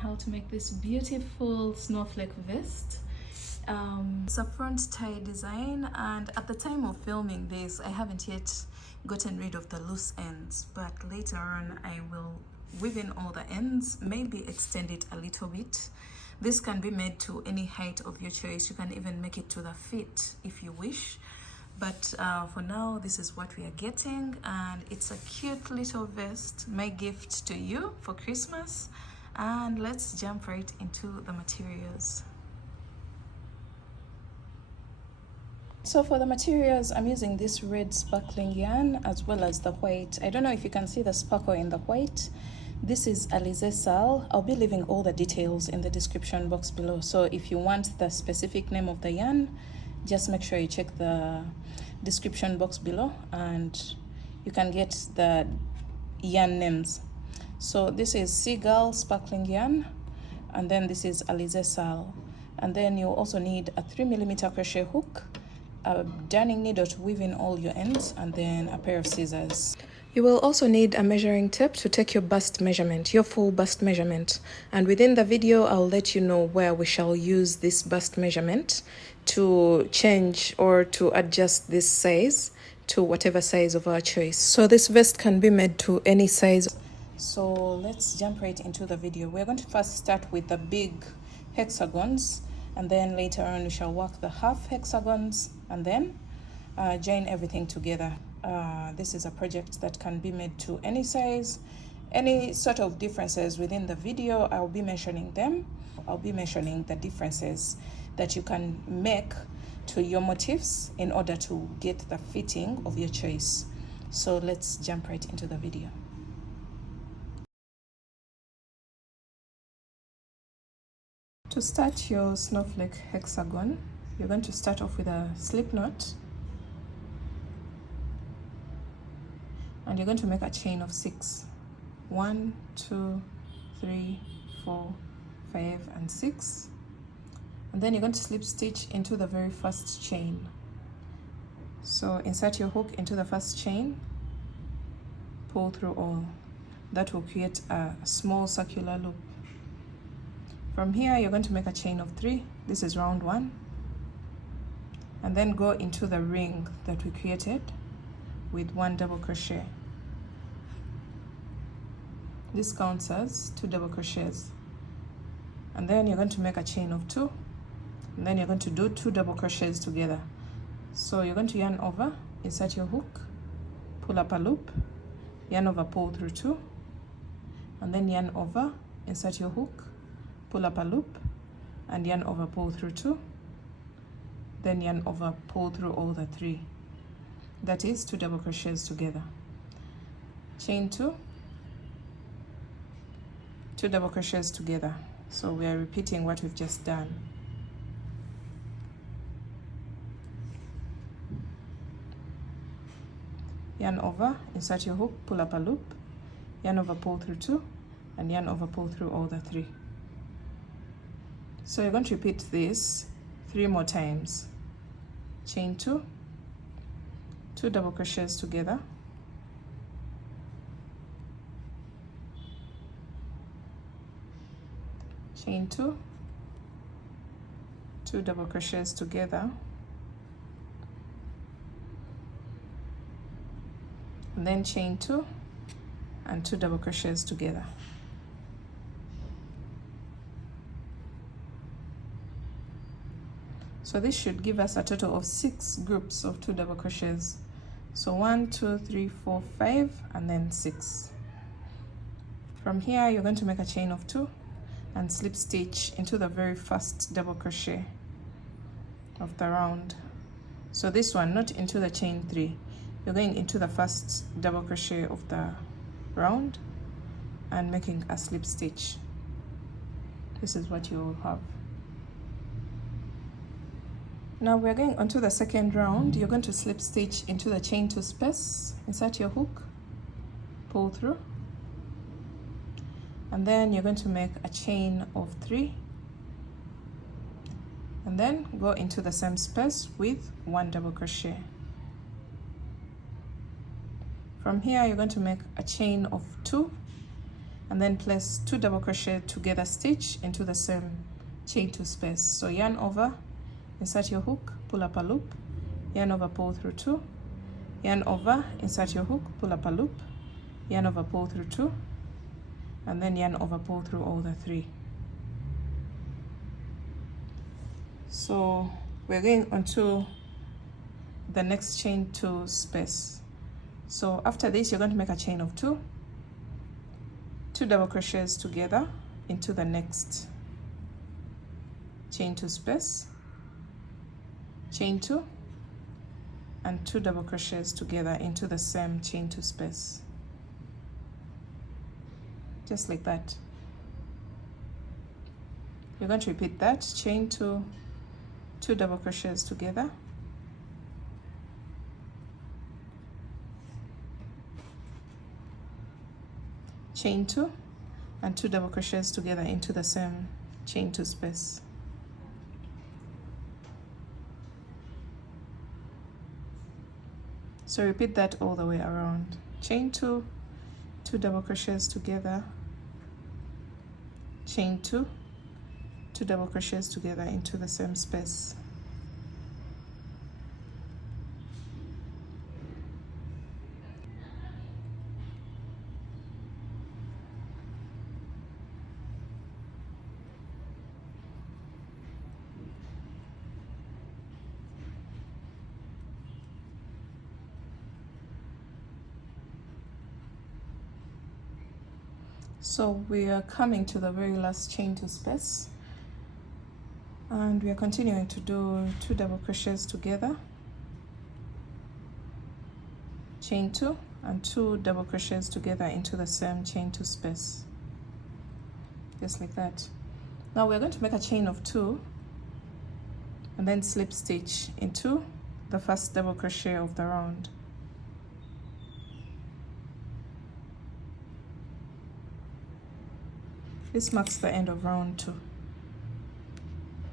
how to make this beautiful snowflake vest. It's a front tie design, and at the time of filming this I haven't yet gotten rid of the loose ends, but later on I will weave in all the ends, maybe extend it a little bit. This can be made to any height of your choice. You can even make it to the feet if you wish, but for now this is what we are getting, and it's a cute little vest, my gift to you for Christmas. And let's jump right into the materials. So for the materials, I'm using this red sparkling yarn as well as the white. I don't know if you can see the sparkle in the white. This is Alize Sal. I'll be leaving all the details in the description box below. So if you want the specific name of the yarn, just make sure you check the description box below and you can get the yarn names. So this is Seagull sparkling yarn, and then this is Alize Sal. And then you also need a 3mm crochet hook, a darning needle to weave in all your ends, and then a pair of scissors. You will also need a measuring tape to take your bust measurement, your full bust measurement. And within the video, I'll let you know where we shall use this bust measurement to change or to adjust this size to whatever size of our choice. So this vest can be made to any size. So let's jump right into the video. We're going to first start with the big hexagons, and then later on we shall work the half hexagons and then join everything together. This is a project that can be made to any size. Any sort of differences within the video, I'll be mentioning them. I'll be mentioning the differences that you can make to your motifs in order to get the fitting of your choice. So let's jump right into the video. To start your snowflake hexagon, you're going to start off with a slip knot, and you're going to make a chain of 6. 1, 2, 3, 4, 5, and 6. And then you're going to slip stitch into the very first chain. So insert your hook into the first chain, pull through all. That will create a small circular loop. From here, you're going to make a chain of 3. This is round 1. And then go into the ring that we created with 1 double crochet. This counts as 2 double crochets. And then you're going to make a chain of 2. And then you're going to do 2 double crochets together. So you're going to yarn over, insert your hook, pull up a loop, yarn over, pull through 2, and then yarn over, insert your hook, pull up a loop, and yarn over, pull through 2, then yarn over, pull through all the 3. That is 2 double crochets together. Chain 2, 2 double crochets together. So we are repeating what we've just done. Yarn over, insert your hook, pull up a loop, yarn over, pull through 2, and yarn over, pull through all the 3. So you're going to repeat this 3 more times. Chain 2, 2 double crochets together, chain 2, 2 double crochets together, and then chain 2 and 2 double crochets together. So this should give us a total of 6 groups of 2 double crochets. So 1, 2, 3, 4, 5, and then 6. From here, you're going to make a chain of 2 and slip stitch into the very first double crochet of the round. So this one, not into the chain 3. You're going into the first double crochet of the round and making a slip stitch. This is what you will have. Now we're going onto the second round. You're going to slip stitch into the chain 2 space, insert your hook, pull through, and then you're going to make a chain of 3, and then go into the same space with 1 double crochet. From here, you're going to make a chain of 2, and then place 2 double crochet together stitch into the same chain 2 space. So yarn over, insert your hook, pull up a loop, yarn over, pull through 2, yarn over, insert your hook, pull up a loop, yarn over, pull through 2, and then yarn over, pull through all the 3. So we're going onto the next chain 2 space. So after this, you're going to make a chain of 2 double crochets together into the next chain 2 space, chain 2, and 2 double crochets together into the same chain 2 space, just like that. You're going to repeat that, chain 2, 2 double crochets together, chain 2, and 2 double crochets together into the same chain 2 space. So repeat that all the way around. Chain 2, 2 double crochets together, chain 2, 2 double crochets together into the same space. So we are coming to the very last chain 2 space, and we are continuing to do 2 double crochets together, chain 2, and 2 double crochets together into the same chain 2 space, just like that. Now we're going to make a chain of 2 and then slip stitch into the first double crochet of the round. This marks the end of round 2.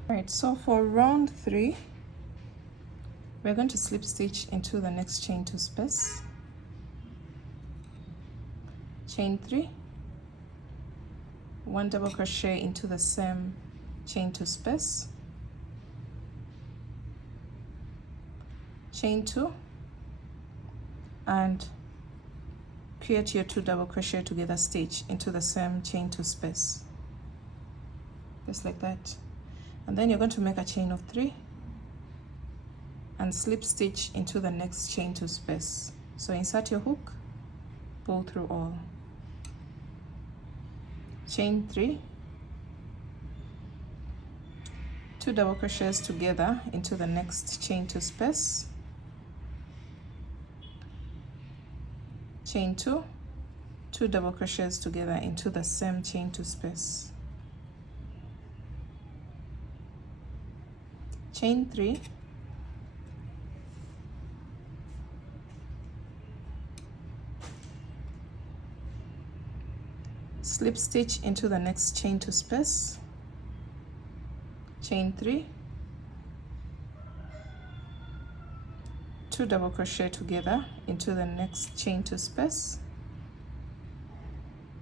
Alright, so for round 3, we're going to slip stitch into the next chain 2 space, chain 3, 1 double crochet into the same chain 2 space, chain 2, and create your 2 double crochet together stitch into the same chain 2 space, just like that. And then you're going to make a chain of 3 and slip stitch into the next chain 2 space. So insert your hook, pull through all, chain 3, 2 double crochets together into the next chain 2 space, chain 2, 2 double crochets together into the same chain 2 space, chain 3, slip stitch into the next chain 2 space, chain 3, 2 double crochet together into the next chain 2 space,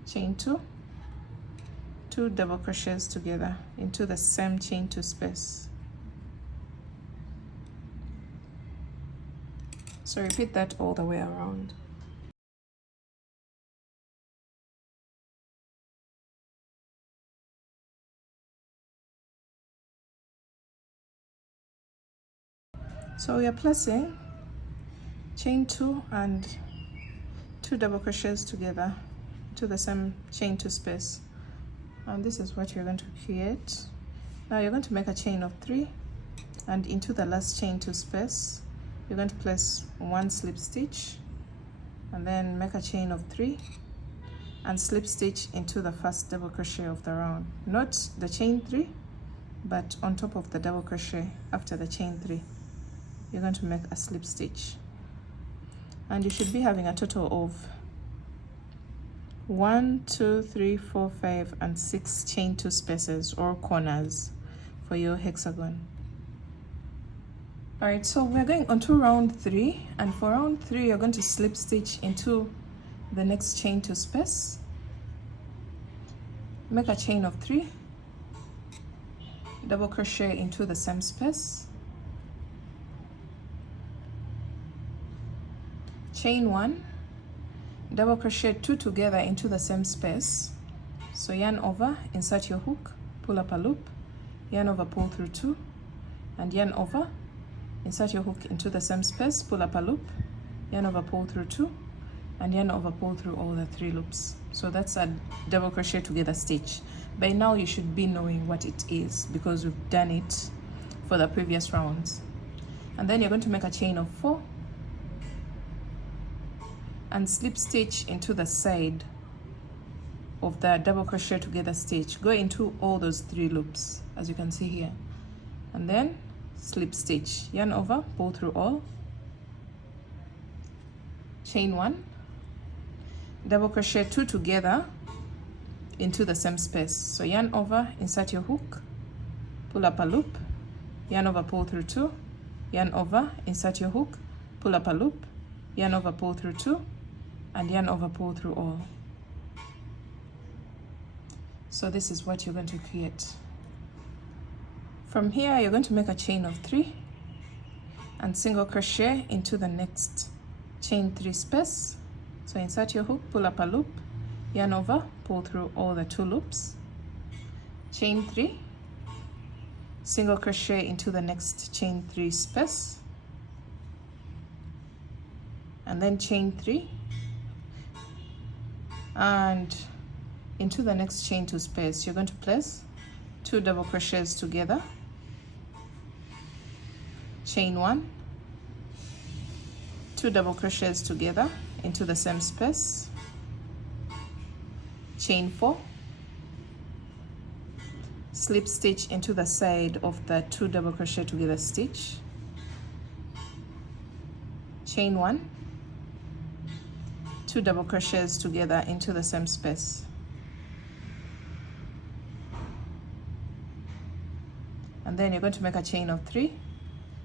chain 2, 2 double crochets together into the same chain 2 space. So repeat that all the way around. So we are placing chain 2 and 2 double crochets together to the same chain 2 space, and this is what you're going to create. Now you're going to make a chain of 3, and into the last chain 2 space you're going to place 1 slip stitch, and then make a chain of 3 and slip stitch into the first double crochet of the round, not the chain 3 but on top of the double crochet. After the chain 3 you're going to make a slip stitch, and you should be having a total of 1, 2, 3, 4, 5, and 6 chain 2 spaces or corners for your hexagon. All right, so we're going on to round 3, and for round 3 you're going to slip stitch into the next chain 2 space, make a chain of 3, double crochet into the same space, chain 1, double crochet 2 together into the same space. So yarn over, insert your hook, pull up a loop, yarn over, pull through 2, and yarn over, insert your hook into the same space, pull up a loop, yarn over, pull through 2, and yarn over, pull through all the 3 loops. So that's a double crochet together stitch. By now you should be knowing what it is because we've done it for the previous rounds. And then you're going to make a chain of 4 and slip stitch into the side of the double crochet together stitch. Go into all those 3 loops as you can see here, and then slip stitch, yarn over, pull through all, chain 1, double crochet 2 together into the same space. So yarn over, insert your hook, pull up a loop, yarn over, pull through 2, yarn over, insert your hook, pull up a loop, yarn over, pull through 2, and yarn over, pull through all. So this is what you're going to create. From here you're going to make a chain of 3 and single crochet into the next chain 3 space. So insert your hook, pull up a loop, yarn over, pull through all the 2 loops, chain 3, single crochet into the next chain 3 space, and then chain 3 and into the next chain 2 space. You're going to place 2 double crochets together, chain 1, 2 double crochets together into the same space, chain 4, slip stitch into the side of the 2 double crochet together stitch, chain 1, 2 double crochets together into the same space, and then you're going to make a chain of 3,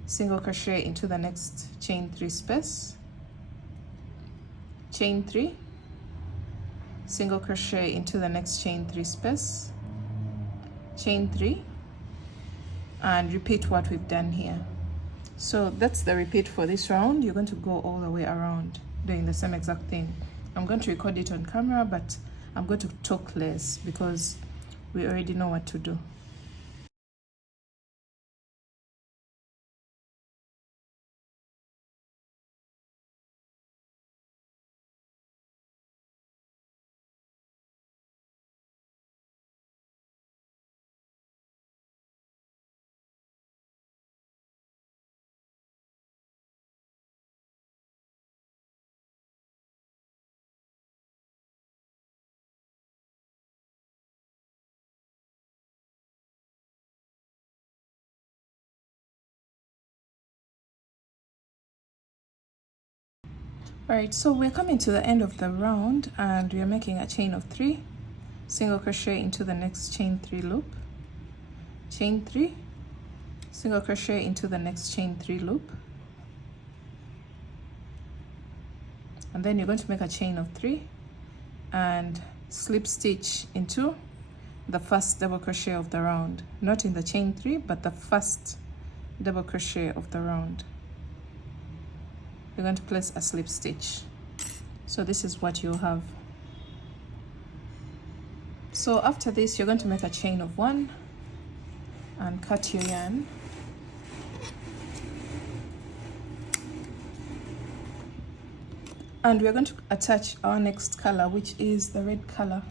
single crochet into the next chain 3 space, chain 3, single crochet into the next chain 3 space, chain 3, and repeat what we've done here. So that's the repeat for this round. You're going to go all the way around doing the same exact thing. I'm going to record it on camera, but I'm going to talk less because we already know what to do. Alright, so we're coming to the end of the round and we're making a chain of 3, single crochet into the next chain 3 loop, chain 3, single crochet into the next chain 3 loop, and then you're going to make a chain of 3 and slip stitch into the first double crochet of the round, not in the chain 3 but the first double crochet of the round. You're going to place a slip stitch. So this is what you'll have. So after this you're going to make a chain of 1 and cut your yarn, and we're going to attach our next color, which is the red color.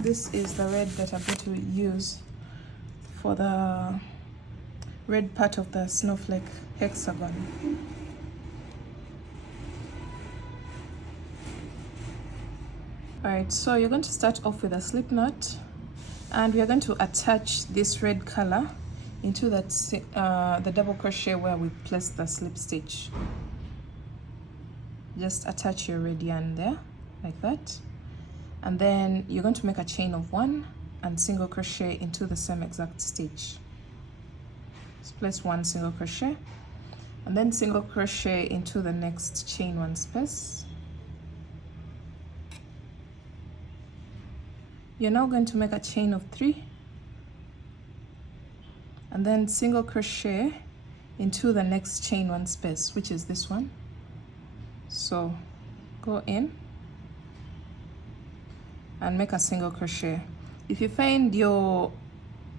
This is the red that I'm going to use for the red part of the snowflake hexagon. Alright, so you're going to start off with a slip knot, and we are going to attach this red color into that the double crochet where we placed the slip stitch. Just attach your red yarn there like that, and then you're going to make a chain of 1 and single crochet into the same exact stitch. Just place 1 single crochet and then single crochet into the next chain 1 space, You're now going to make a chain of 3 and then single crochet into the next chain 1 space, which is this one. So go in and make a single crochet. If you find your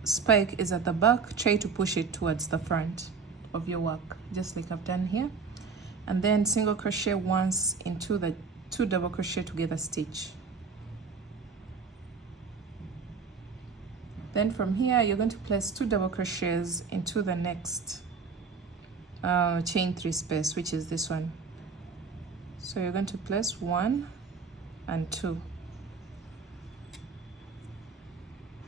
spike is at the back, try to push it towards the front of your work, just like I've done here. And then single crochet once into the 2 double crochet together stitch. Then from here you're going to place 2 double crochets into the next chain 3 space, which is this one. So you're going to place 1 and 2.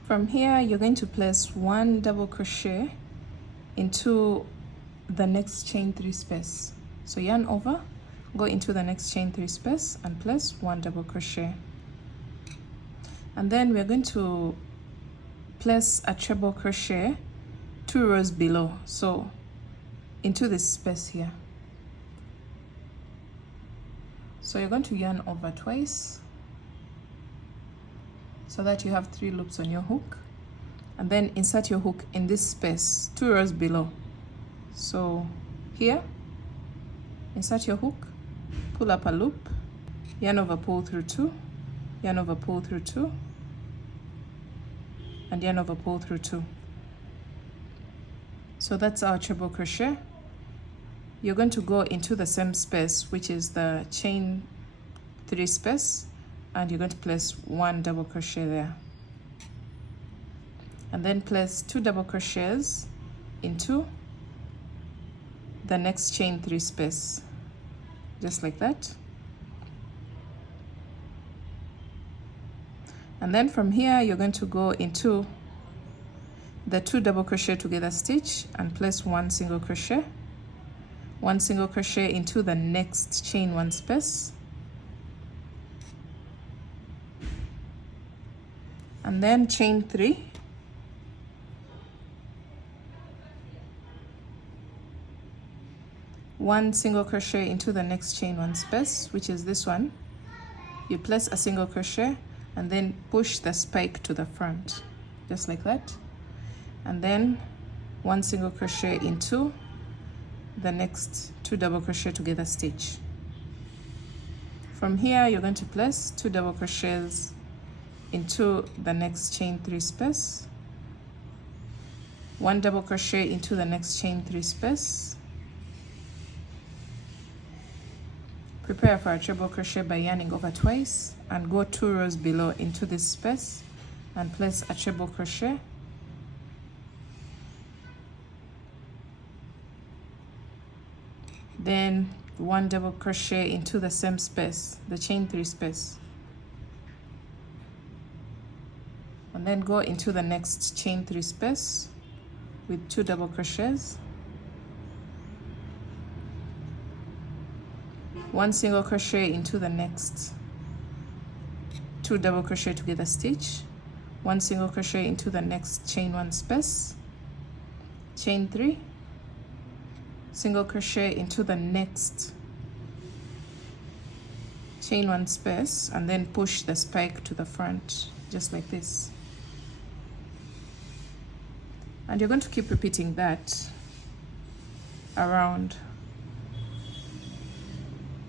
From here you're going to place 1 double crochet into the next chain 3 space. So yarn over, go into the next chain 3 space and place 1 double crochet. And then we're going to place a treble crochet 2 rows below, so into this space here. So you're going to yarn over twice so that you have 3 loops on your hook, and then insert your hook in this space 2 rows below. So here, insert your hook, pull up a loop, yarn over, pull through 2, yarn over, pull through 2, and yarn over, pull through 2. So that's our treble crochet. You're going to go into the same space, which is the chain 3 space, and you're going to place 1 double crochet there, and then place 2 double crochets into the next chain 3 space, just like that. And then from here you're going to go into the 2 double crochet together stitch and place 1 single crochet, 1 single crochet into the next chain 1 space, and then chain 3, one single crochet into the next chain 1 space, which is this one. You place a single crochet and then push the spike to the front, just like that, and then 1 single crochet into the next 2 double crochet together stitch. From here you're going to place 2 double crochets into the next chain 3 space, 1 double crochet into the next chain 3 space. Prepare for a treble crochet by yarning over twice and go 2 rows below into this space and place a treble crochet. Then 1 double crochet into the same space, the chain 3 space, and then go into the next chain 3 space with 2 double crochets, 1 single crochet into the next 2 double crochet together stitch, 1 single crochet into the next chain 1 space, chain 3, single crochet into the next chain 1 space, and then push the spike to the front, just like this. And you're going to keep repeating that around.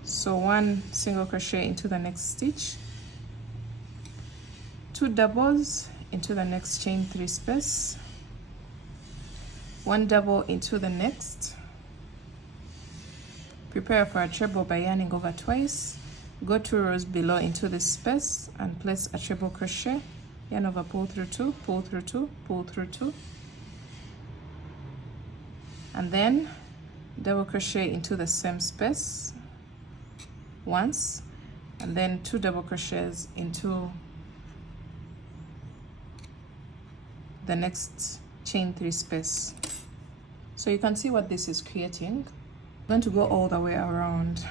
So 1 single crochet into the next stitch, 2 doubles into the next chain 3 space, 1 double into the next. Prepare for a treble by yarning over twice, go 2 rows below into this space and place a treble crochet, yarn over, pull through 2, pull through 2, pull through 2, and then double crochet into the same space once, and then 2 double crochets into the next chain 3 space. So you can see what this is creating. I'm going to go all the way around.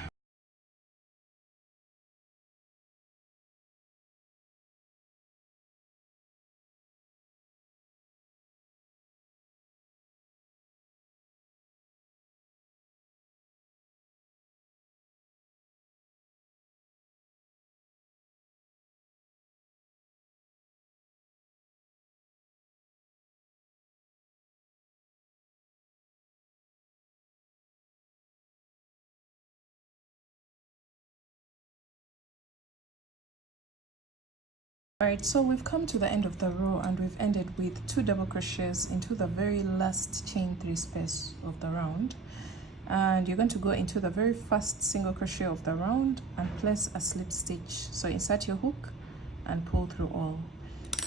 Alright, so we've come to the end of the row and we've ended with 2 double crochets into the very last chain 3 space of the round, and you're going to go into the very first single crochet of the round and place a slip stitch. So insert your hook and pull through all.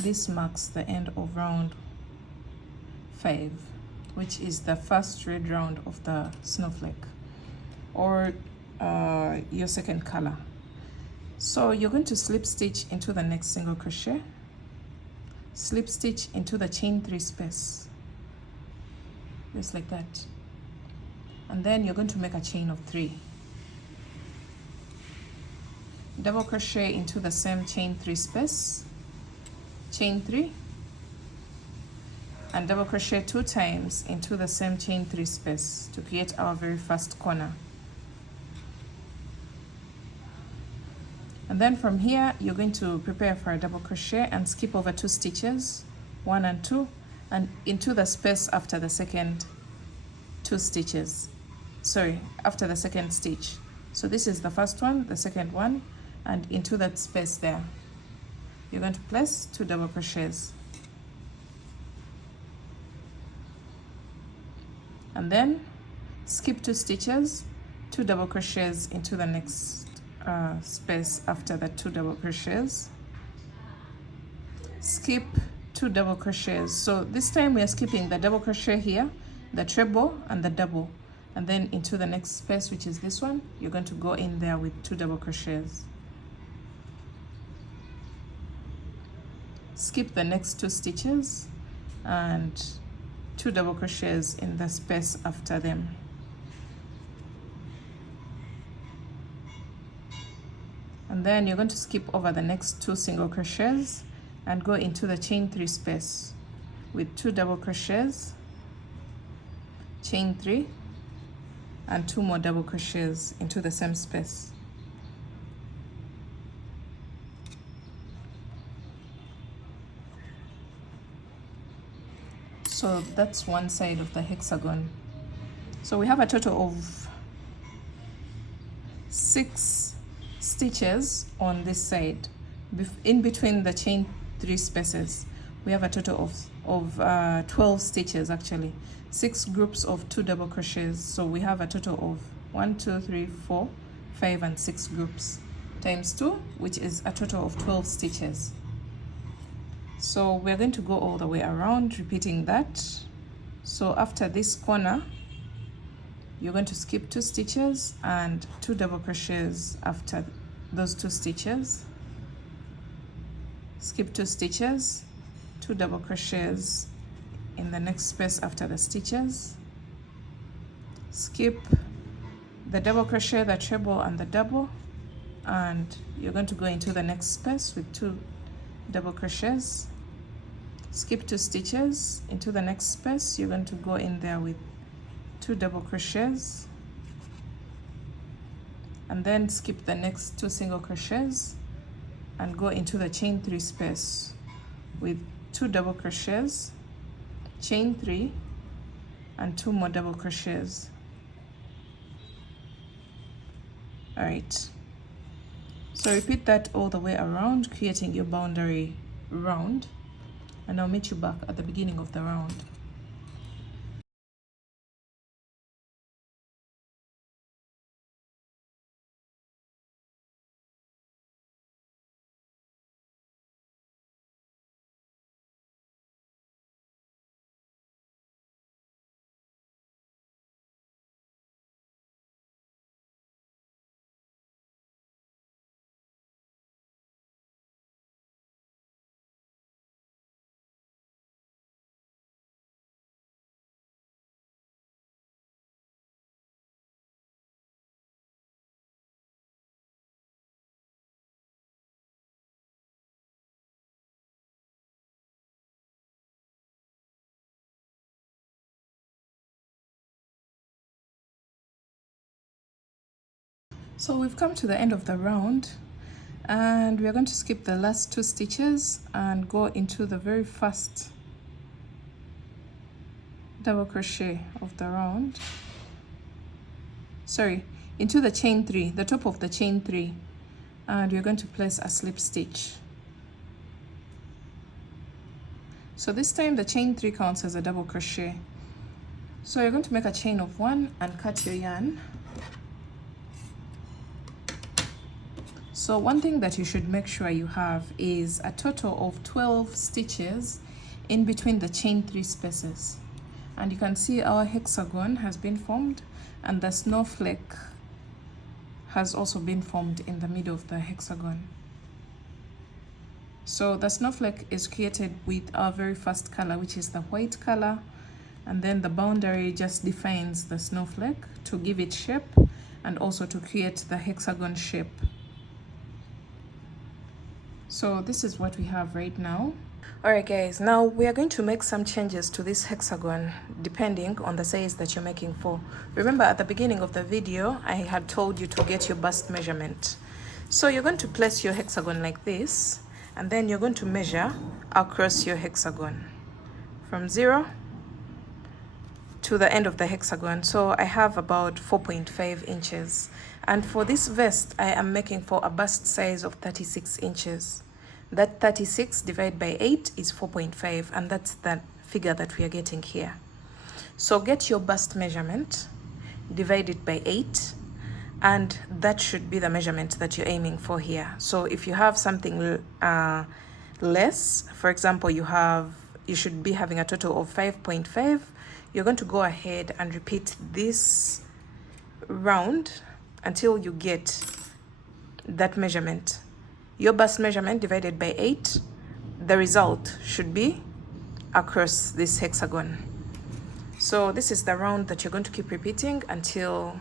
This marks the end of round 5, which is the first red round of the snowflake, or your second color. So you're going to slip stitch into the next single crochet, slip stitch into the chain 3 space, just like that, and then you're going to make a chain of 3, double crochet into the same chain 3 space, chain 3, and double crochet 2 times into the same chain 3 space to create our very first corner. And then from here you're going to prepare for a double crochet and skip over 2 stitches, 1 and 2, and into the space after the second 2 stitches, after the second stitch. So this is the first one, the second one, and into that space there you're going to place 2 double crochets, and then skip 2 stitches, 2 double crochets into the next space after the 2 double crochets, skip 2 double crochets. So this time we are skipping the double crochet here, the treble and the double, and then into the next space, which is this one, you're going to go in there with 2 double crochets, skip the next 2 stitches and 2 double crochets in the space after them. And then you're going to skip over the next 2 single crochets and go into the chain 3 space with 2 double crochets, chain 3, and 2 more double crochets into the same space. So that's one side of the hexagon. So we have a total of 6 stitches on this side. In between the chain 3 spaces we have a total of 12 stitches, actually 6 groups of 2 double crochets. So we have a total of 1, 2, 3, 4, 5 and 6 groups times 2, which is a total of 12 stitches. So we're going to go all the way around repeating that. So after this corner you're going to skip 2 stitches and 2 double crochets after those 2 stitches, skip 2 stitches, 2 double crochets in the next space after the stitches, skip the double crochet, the treble and the double, and you're going to go into the next space with 2 double crochets, skip 2 stitches into the next space, you're going to go in there with 2 double crochets, and then skip the next 2 single crochets and go into the chain 3 space with 2 double crochets, chain 3, and 2 more double crochets. All right, so repeat that all the way around, creating your boundary round, and I'll meet you back at the beginning of the round. So we've come to the end of the round and we are going to skip the last 2 stitches and go into the very first double crochet of the round, into the chain 3, the top of the chain 3, and you're going to place a slip stitch. So this time the chain 3 counts as a double crochet. So you're going to make a chain of 1 and cut your yarn. So one thing that you should make sure you have is a total of 12 stitches in between the chain 3 spaces. And you can see our hexagon has been formed, and the snowflake has also been formed in the middle of the hexagon. So the snowflake is created with our very first color, which is the white color, and then the boundary just defines the snowflake to give it shape and also to create the hexagon shape. So this is what we have right now. Alright guys, now we are going to make some changes to this hexagon depending on the size that you're making for. Remember at the beginning of the video, I had told you to get your bust measurement. So you're going to place your hexagon like this, and then you're going to measure across your hexagon from 0 to the end of the hexagon. So I have about 4.5 inches. And for this vest, I am making for a bust size of 36 inches. That 36 divided by 8 is 4.5, and that's the figure that we are getting here. So get your bust measurement, divide it by 8, and that should be the measurement that you're aiming for here. So if you have something less, for example, you should be having a total of 5.5, you're going to go ahead and repeat this round until you get that measurement. Your bust measurement divided by 8, the result should be across this hexagon. So this is the round that you're going to keep repeating until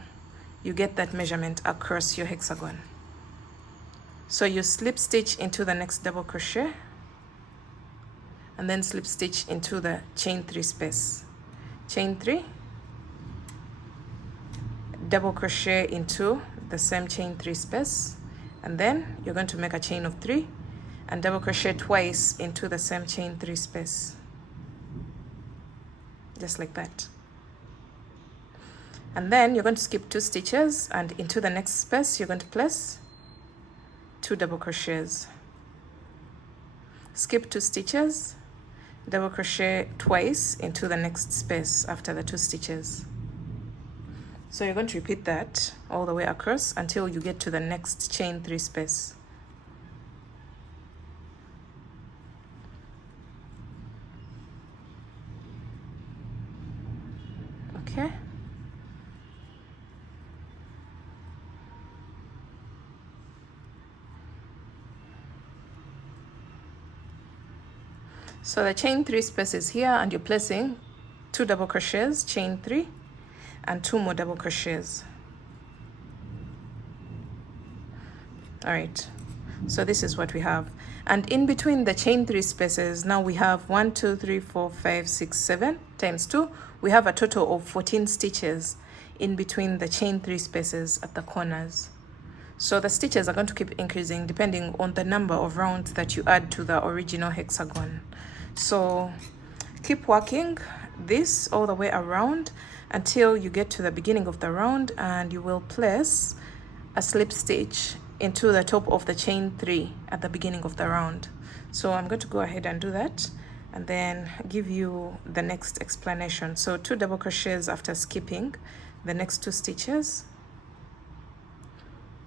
you get that measurement across your hexagon. So you slip stitch into the next double crochet and then slip stitch into the chain 3 space. Chain 3, double crochet into the same chain 3 space, and then you're going to make a chain of 3 and double crochet twice into the same chain 3 space, just like that. And then you're going to skip 2 stitches, and into the next space you're going to place 2 double crochets. Skip 2 stitches, double crochet twice into the next space after the 2 stitches. So you're going to repeat that all the way across until you get to the next chain 3 space. Okay. So the chain 3 spaces here, and you're placing 2 double crochets, chain 3, and 2 more double crochets. All right, so this is what we have. And in between the chain 3 spaces, now we have 1, 2, 3, 4, 5, 6, 7 times 2. We have a total of 14 stitches in between the chain 3 spaces at the corners. So the stitches are going to keep increasing depending on the number of rounds that you add to the original hexagon. So keep working this all the way around until you get to the beginning of the round, and you will place a slip stitch into the top of the chain 3 at the beginning of the round. So I'm going to go ahead and do that and then give you the next explanation. So 2 double crochets after skipping the next 2 stitches,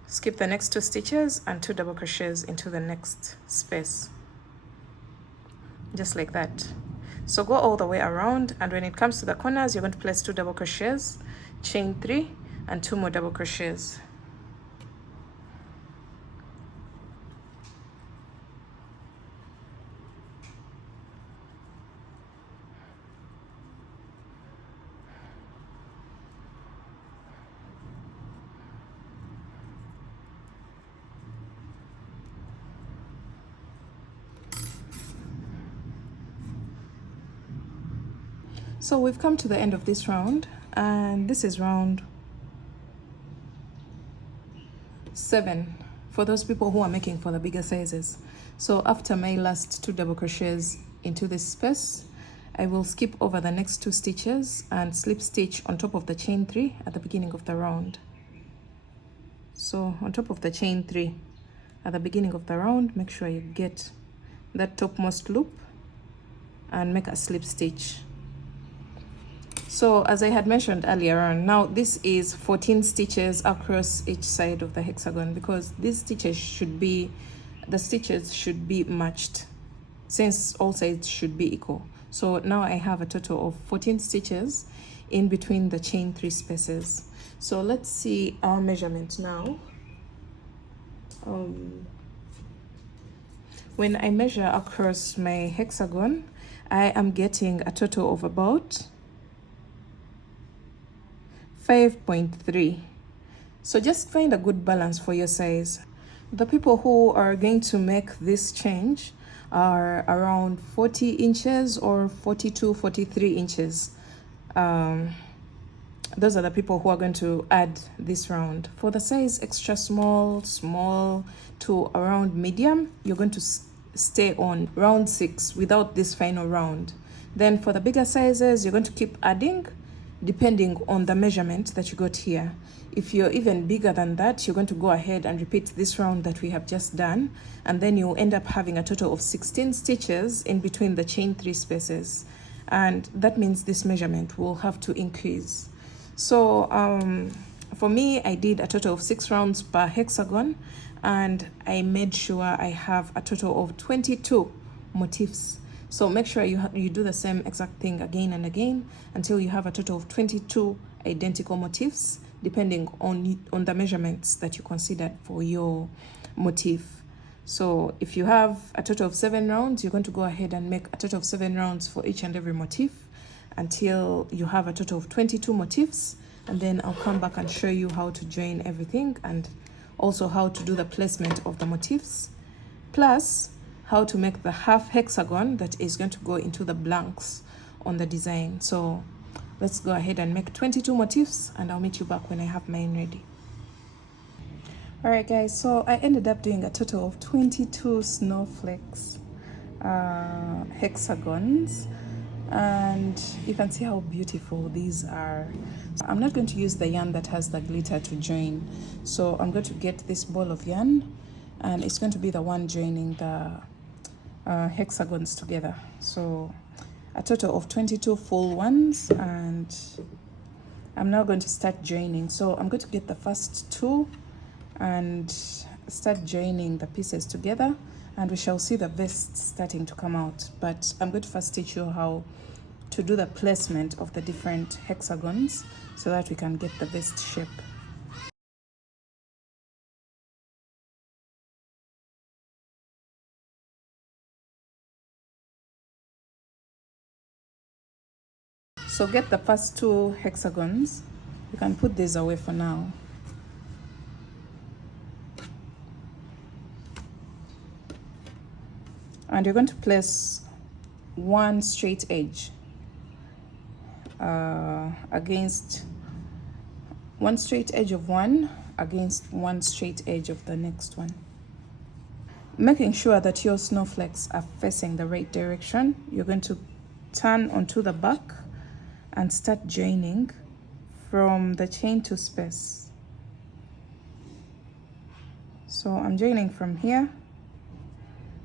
skip the next 2 stitches and 2 double crochets into the next space, just like that. So go all the way around, and when it comes to the corners, you're going to place 2 double crochets, chain 3, and 2 more double crochets. So we've come to the end of this round, and this is round 7 for those people who are making for the bigger sizes. So after my last 2 double crochets into this space, I will skip over the next 2 stitches and slip stitch on top of the chain 3 at the beginning of the round. So on top of the chain 3 at the beginning of the round, make sure you get that topmost loop and make a slip stitch. So as I had mentioned earlier on, now this is 14 stitches across each side of the hexagon, because these stitches should be, the stitches should be matched since all sides should be equal. So now I have a total of 14 stitches in between the chain 3 spaces. So let's see our measurement now. When I measure across my hexagon, I am getting a total of about 5.3. So just find a good balance for your size. The people who are going to make this change are around 40 inches or 42, 43 inches. Those are the people who are going to add this round. For the size extra small, small to around medium, you're going to stay on round 6 without this final round. Then for the bigger sizes, you're going to keep adding depending on the measurement that you got here. If you're even bigger than that, you're going to go ahead and repeat this round that we have just done, and then you'll end up having a total of 16 stitches in between the chain 3 spaces, and that means this measurement will have to increase. So for me, I did a total of 6 rounds per hexagon, and I made sure I have a total of 22 motifs. So make sure you do the same exact thing again and again until you have a total of 22 identical motifs, depending on the measurements that you considered for your motif. So if you have a total of 7 rounds, you're going to go ahead and make a total of 7 rounds for each and every motif until you have a total of 22 motifs, and then I'll come back and show you how to join everything and also how to do the placement of the motifs, plus how to make the half hexagon that is going to go into the blanks on the design. So let's go ahead and make 22 motifs, and I'll meet you back when I have mine ready. All right guys, so I ended up doing a total of 22 snowflakes hexagons, and you can see how beautiful these are. I'm not going to use the yarn that has the glitter to join, so I'm going to get this ball of yarn, and it's going to be the one joining the hexagons together. So a total of 22 full ones, and I'm now going to start joining. So I'm going to get the first 2 and start joining the pieces together, and we shall see the vest starting to come out. But I'm going to first teach you how to do the placement of the different hexagons so that we can get the vest shape. So get the first 2 hexagons. You can put these away for now. And you're going to place one straight edge against one straight edge of one against one straight edge of the next one, making sure that your snowflakes are facing the right direction. You're going to turn onto the back and start joining from the chain 2 space. So I'm joining from here,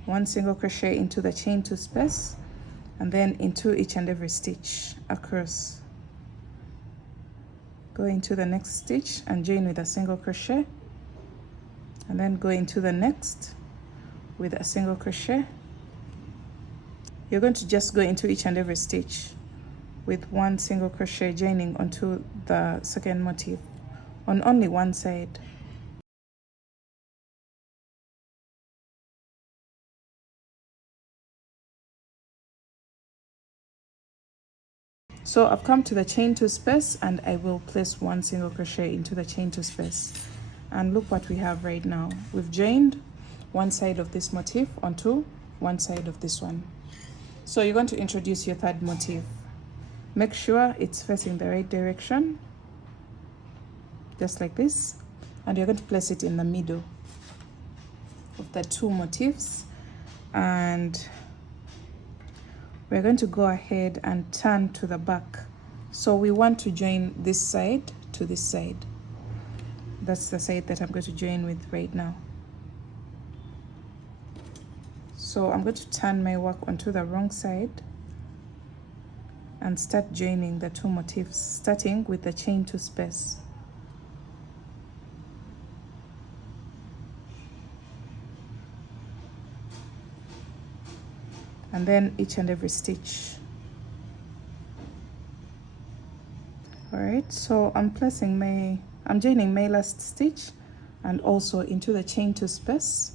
1 single crochet into the chain 2 space, and then into each and every stitch across. Go into the next stitch and join with a single crochet, and then go into the next with a single crochet. You're going to just go into each and every stitch with 1 single crochet, joining onto the second motif on only one side. So I've come to the chain 2 space, and I will place 1 single crochet into the chain 2 space, and look what we have right now. We've joined one side of this motif onto one side of this one. So you're going to introduce your third motif. Make sure it's facing the right direction, just like this, and you're going to place it in the middle of the 2 motifs, and we're going to go ahead and turn to the back. So we want to join this side to this side. That's the side that I'm going to join with right now. So I'm going to turn my work onto the wrong side and start joining the two motifs, starting with the chain 2 space. And then each and every stitch. All right, so I'm joining my last stitch and also into the chain 2 space,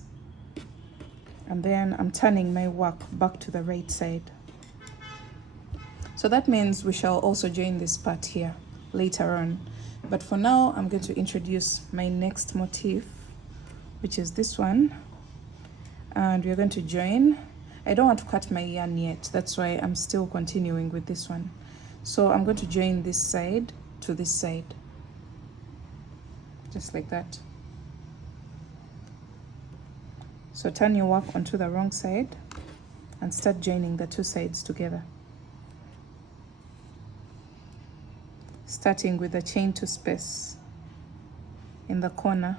and then I'm turning my work back to the right side. So that means we shall also join this part here later on, but for now I'm going to introduce my next motif, which is this one, and we're going to join. I don't want to cut my yarn yet, that's why I'm still continuing with this one. So I'm going to join this side to this side, just like that. So turn your work onto the wrong side and start joining the two sides together, starting with the chain 2 space in the corner.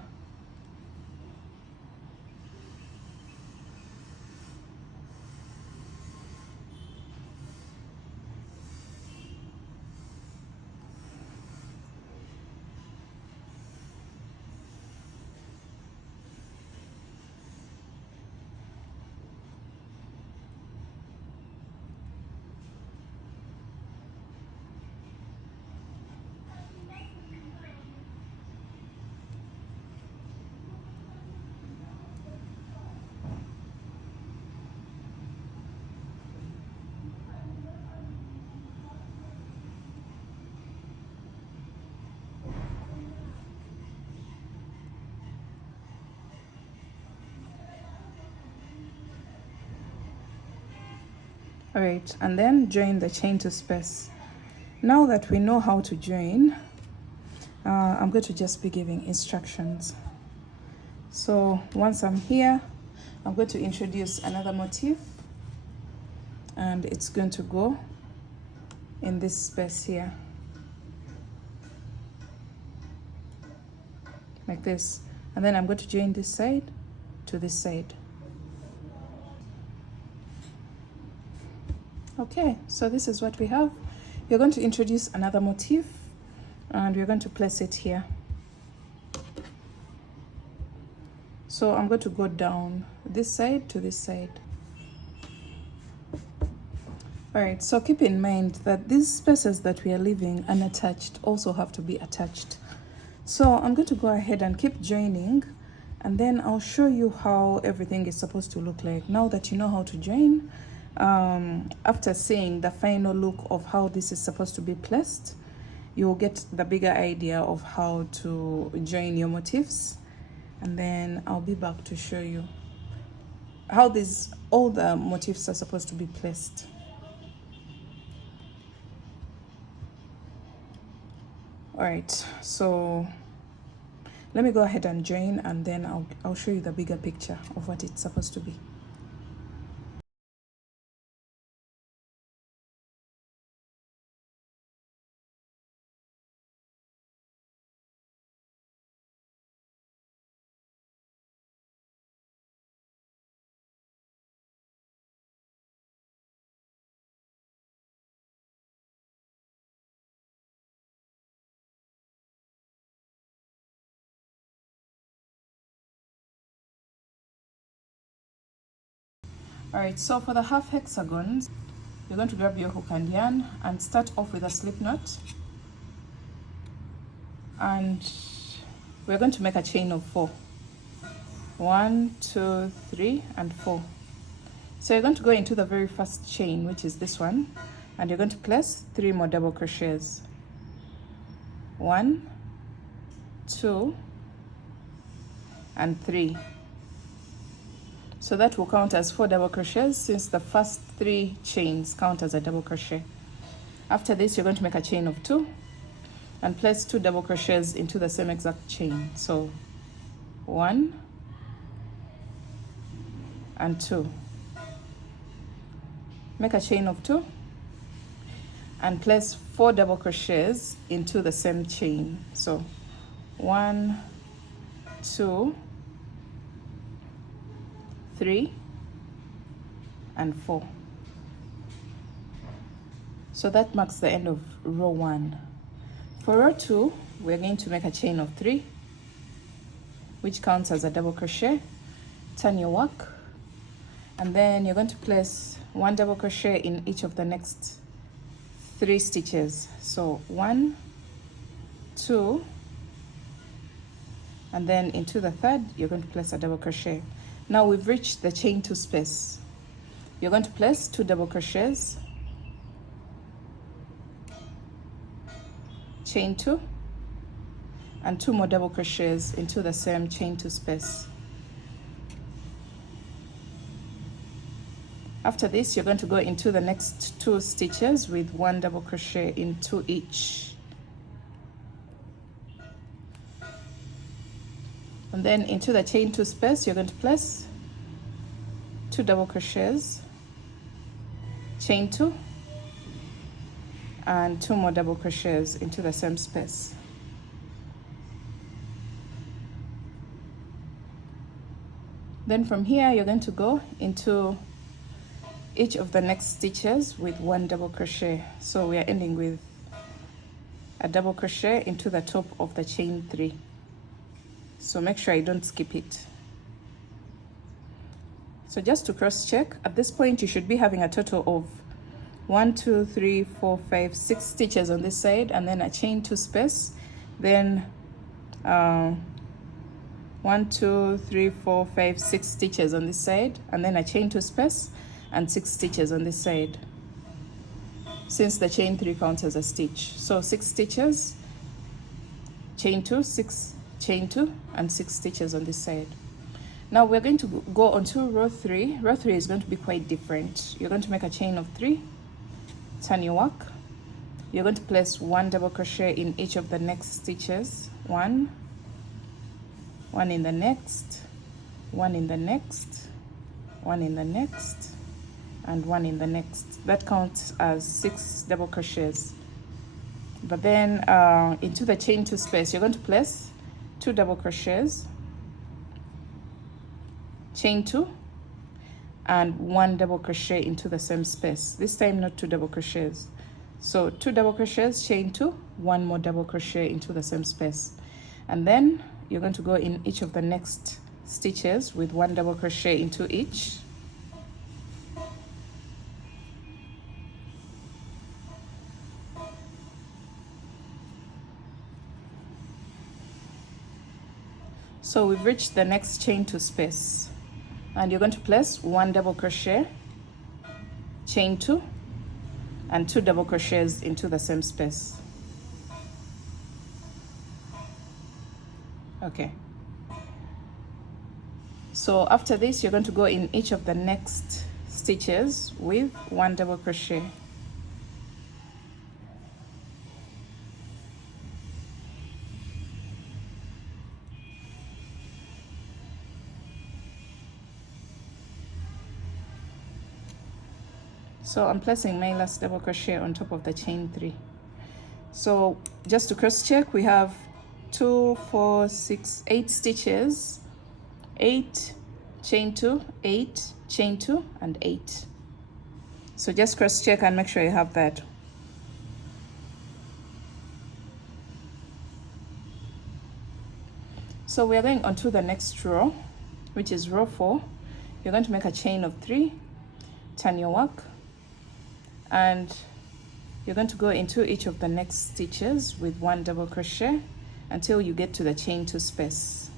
All right, and then join the chain 2 space. Now that we know how to join, I'm going to just be giving instructions. So once I'm here, I'm going to introduce another motif, and it's going to go in this space here, like this. And then I'm going to join this side to this side. Okay, so this is what we have. You're going to introduce another motif, and we're going to place it here. So I'm going to go down this side to this side. All right, so keep in mind that these spaces that we are leaving unattached also have to be attached. So I'm going to go ahead and keep joining, and then I'll show you how everything is supposed to look like. Now that you know how to join, after seeing the final look of how this is supposed to be placed, you'll get the bigger idea of how to join your motifs, and then I'll be back to show you how all the motifs are supposed to be placed. All right, so let me go ahead and join, and then I'll show you the bigger picture of what it's supposed to be. All right, so for the half hexagons, you're going to grab your hook and yarn and start off with a slip knot, and we're going to make a chain of 4. 1, 2, 3, and 4. So you're going to go into the very first chain, which is this one, and you're going to place 3 more double crochets. 1, 2, and 3. So that will count as 4 double crochets, since the first 3 chains count as a double crochet. After this, you're going to make a chain of 2 and place 2 double crochets into the same exact chain. So 1 and 2. Make a chain of 2 and place 4 double crochets into the same chain. So 1, 2, 3, and 4. So that marks the end of row 1. For row 2, we're going to make a chain of 3, which counts as a double crochet. Turn your work, and then you're going to place 1 double crochet in each of the next 3 stitches. So 1, 2, and then into the third you're going to place a double crochet. Now we've reached the chain 2 space. You're going to place 2 double crochets, chain 2, and 2 more double crochets into the same chain 2 space. After this, you're going to go into the next 2 stitches with 1 double crochet into each. And then into the chain 2 space, you're going to place 2 double crochets, chain 2, and 2 more double crochets into the same space. Then from here, you're going to go into each of the next stitches with 1 double crochet. So we are ending with a double crochet into the top of the chain 3. So make sure you don't skip it. So just to cross check, at this point you should be having a total of 1, 2, 3, 4, 5, 6 stitches on this side, and then a chain 2 space, then 1, 2, 3, 4, 5, 6 stitches on this side, and then a chain 2 space and 6 stitches on this side, since the chain 3 counts as a stitch. So 6 stitches, chain 2, 6, chain 2, and 6 stitches on this side. Now we're going to go on to row 3. Row 3 is going to be quite different. You're going to make a chain of 3, turn your work. You're going to place 1 double crochet in each of the next stitches. 1 in the next, 1 in the next, 1 in the next, and 1 in the next. That counts as 6 double crochets. But then into the chain 2 space, you're going to place 2 double crochets, chain 2, and 1 double crochet into the same space. This time not 2 double crochets. So 2 double crochets, chain 2, 1 more double crochet into the same space. And then you're going to go in each of the next stitches with 1 double crochet into each. So we've reached the next chain 2 space, and you're going to place 1 double crochet, chain 2, and 2 double crochets into the same space. Okay. So after this, you're going to go in each of the next stitches with 1 double crochet. So I'm placing my last double crochet on top of the chain 3. So just to cross check, we have 2, 4, 6, 8 stitches, 8, chain 2, 8, chain 2, and 8. So just cross check and make sure you have that. So we are going on to the next row, which is row 4. You're going to make a chain of 3, turn your work, and you're going to go into each of the next stitches with 1 double crochet until you get to the chain 2 space.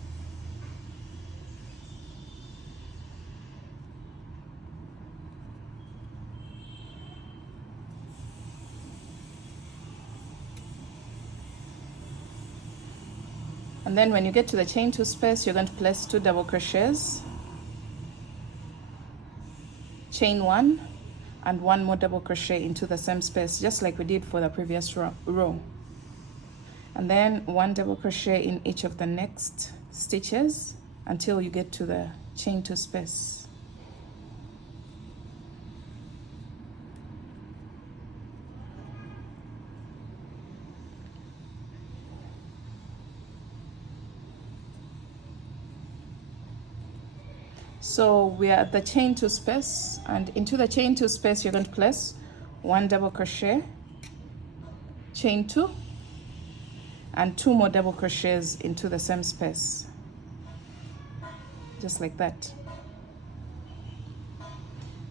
And then when you get to the chain 2 space, you're going to place 2 double crochets, chain 1, and 1 more double crochet into the same space, just like we did for the previous row. And then 1 double crochet in each of the next stitches until you get to the chain 2 space. So we are at the chain 2 space, and into the chain 2 space you're going to place 1 double crochet, chain 2, and 2 more double crochets into the same space, just like that.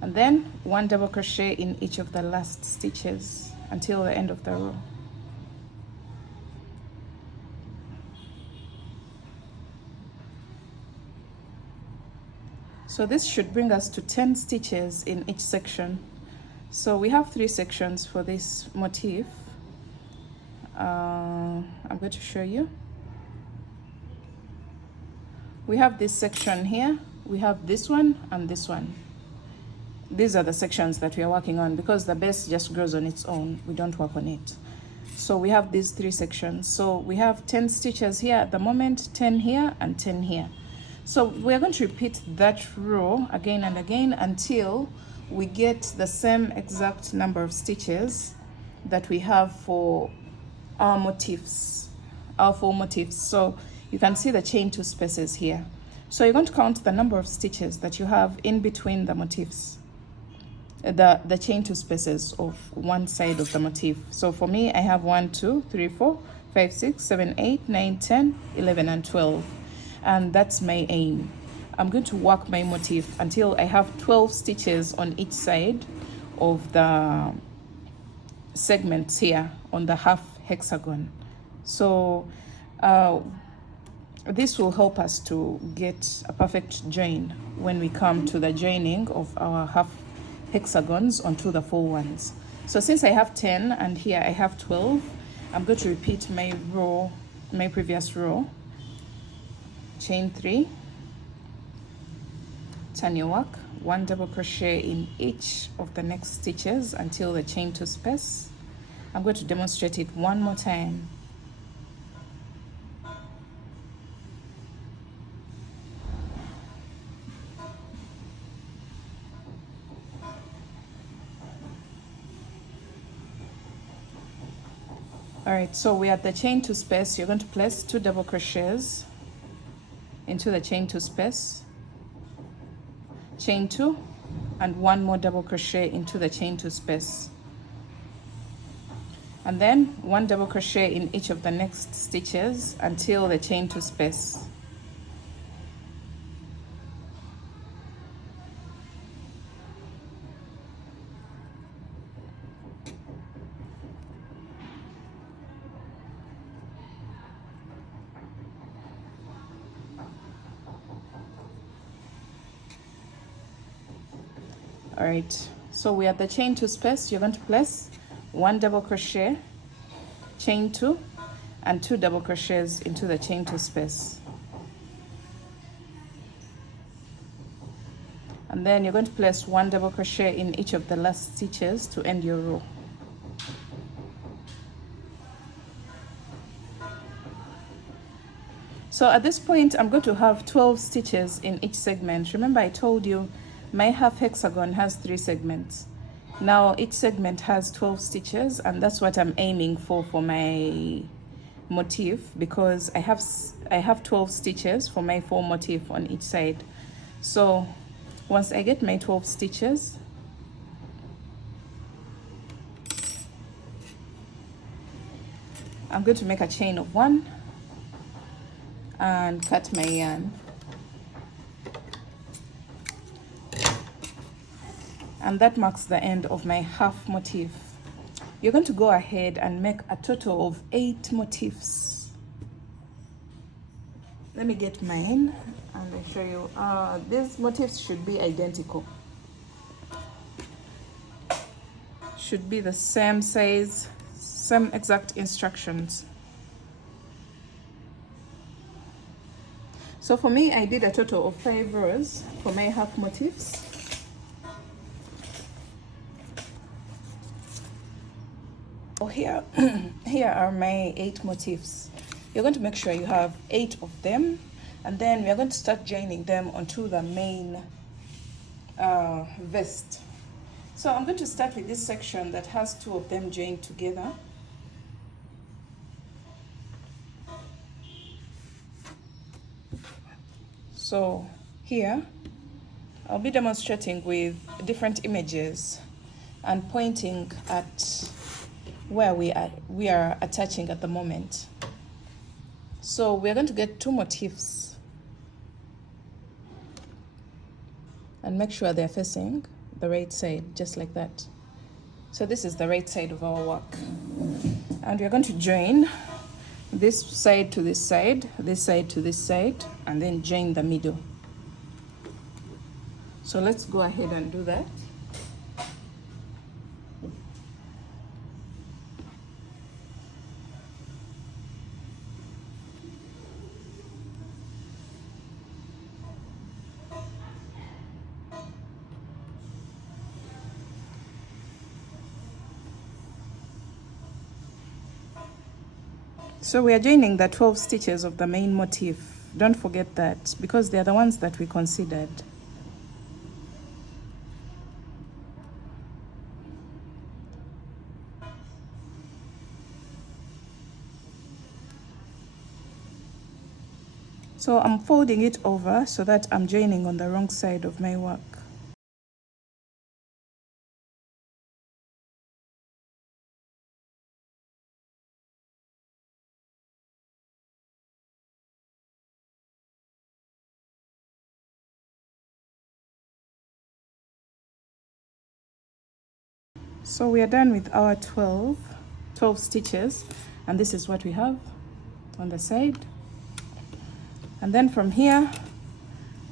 And then 1 double crochet in each of the last stitches until the end of the row. So this should bring us to 10 stitches in each section. So we have 3 sections for this motif. I'm going to show you. We have this section here, we have this one and this one. These are the sections that we are working on because the base just grows on its own. We don't work on it. So we have these 3 sections. So we have 10 stitches here at the moment, 10 here and 10 here. So we're going to repeat that row again and again until we get the same exact number of stitches that we have for our motifs, our 4 motifs. So you can see the chain 2 spaces here. So you're going to count the number of stitches that you have in between the motifs, the chain 2 spaces of one side of the motif. So for me, I have 1, 2, 3, 4, 5, 6, 7, 8, 9, 10, 11, and 12. And that's my aim. I'm going to work my motif until I have 12 stitches on each side of the segments here on the half hexagon. So this will help us to get a perfect join when we come to the joining of our half hexagons onto the full ones. So since I have 10 and here I have 12, I'm going to repeat my row, my previous row. Chain 3, turn your work, 1 double crochet in each of the next stitches until the chain 2 space. I'm going to demonstrate it one more time. All right, so we're at the chain 2 space. You're going to place 2 double crochets into the chain 2 space, chain 2, and 1 more double crochet into the chain 2 space, and then 1 double crochet in each of the next stitches until the chain 2 space. All right, so we are at the chain 2 space. You're going to place 1 double crochet, chain 2, and 2 double crochets into the chain 2 space. And then you're going to place 1 double crochet in each of the last stitches to end your row. So at this point, I'm going to have 12 stitches in each segment. Remember, I told you my half hexagon has 3 segments. Now each segment has 12 stitches, and that's what I'm aiming for my motif, because I have 12 stitches for my 4 motif on each side. So once I get my 12 stitches, I'm going to make a chain of 1 and cut my yarn. And that marks the end of my half motif. You're going to go ahead and make a total of 8 motifs. Let me get mine and I'll show you. These motifs should be identical. Should be the same size, same exact instructions. So for me, I did a total of 5 rows for my half motifs. Oh, here are my 8 motifs. You're going to make sure you have 8 of them, and then we are going to start joining them onto the main vest. So I'm going to start with this section that has 2 of them joined together. So here I'll be demonstrating with different images and pointing at where we are attaching at the moment. So we're going to get 2 motifs and make sure they're facing the right side, just like that. So this is the right side of our work, and we're going to join this side to this side, this side to this side, and then join the middle. So let's go ahead and do that. So we are joining the 12 stitches of the main motif. Don't forget that, because they are the ones that we considered. So I'm folding it over so that I'm joining on the wrong side of my work. So we are done with our 12 stitches, and this is what we have on the side. And then from here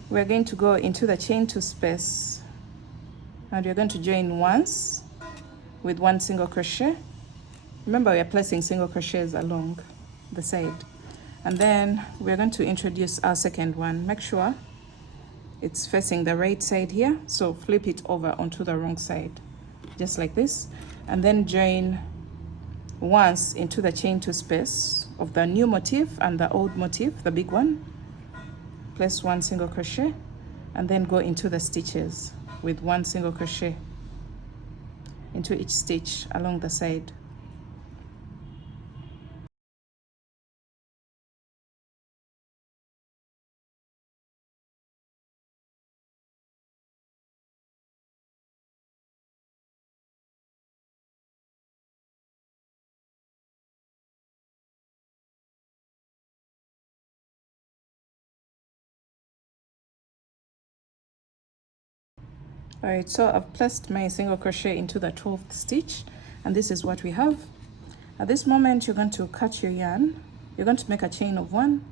we're going to go into the chain 2 space, and we're going to join once with 1 single crochet. Remember, we are placing single crochets along the side, and then we're going to introduce our second one. Make sure it's facing the right side here, so flip it over onto the wrong side, just like this, and then join once into the chain 2 space of the new motif and the old motif, the big one. Place 1 single crochet, and then go into the stitches with 1 single crochet into each stitch along the side. All right, so I've placed my single crochet into the 12th stitch, and this is what we have. At this moment, you're going to cut your yarn. You're going to make a chain of 1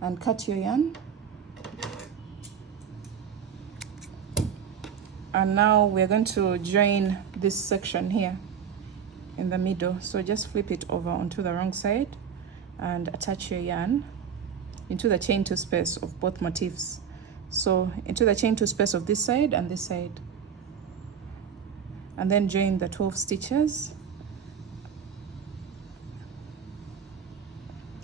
and cut your yarn. And now we're going to join this section here in the middle. So just flip it over onto the wrong side and attach your yarn into the chain 2 space of both motifs. So into the chain 2 space of this side and this side, and then join the 12 stitches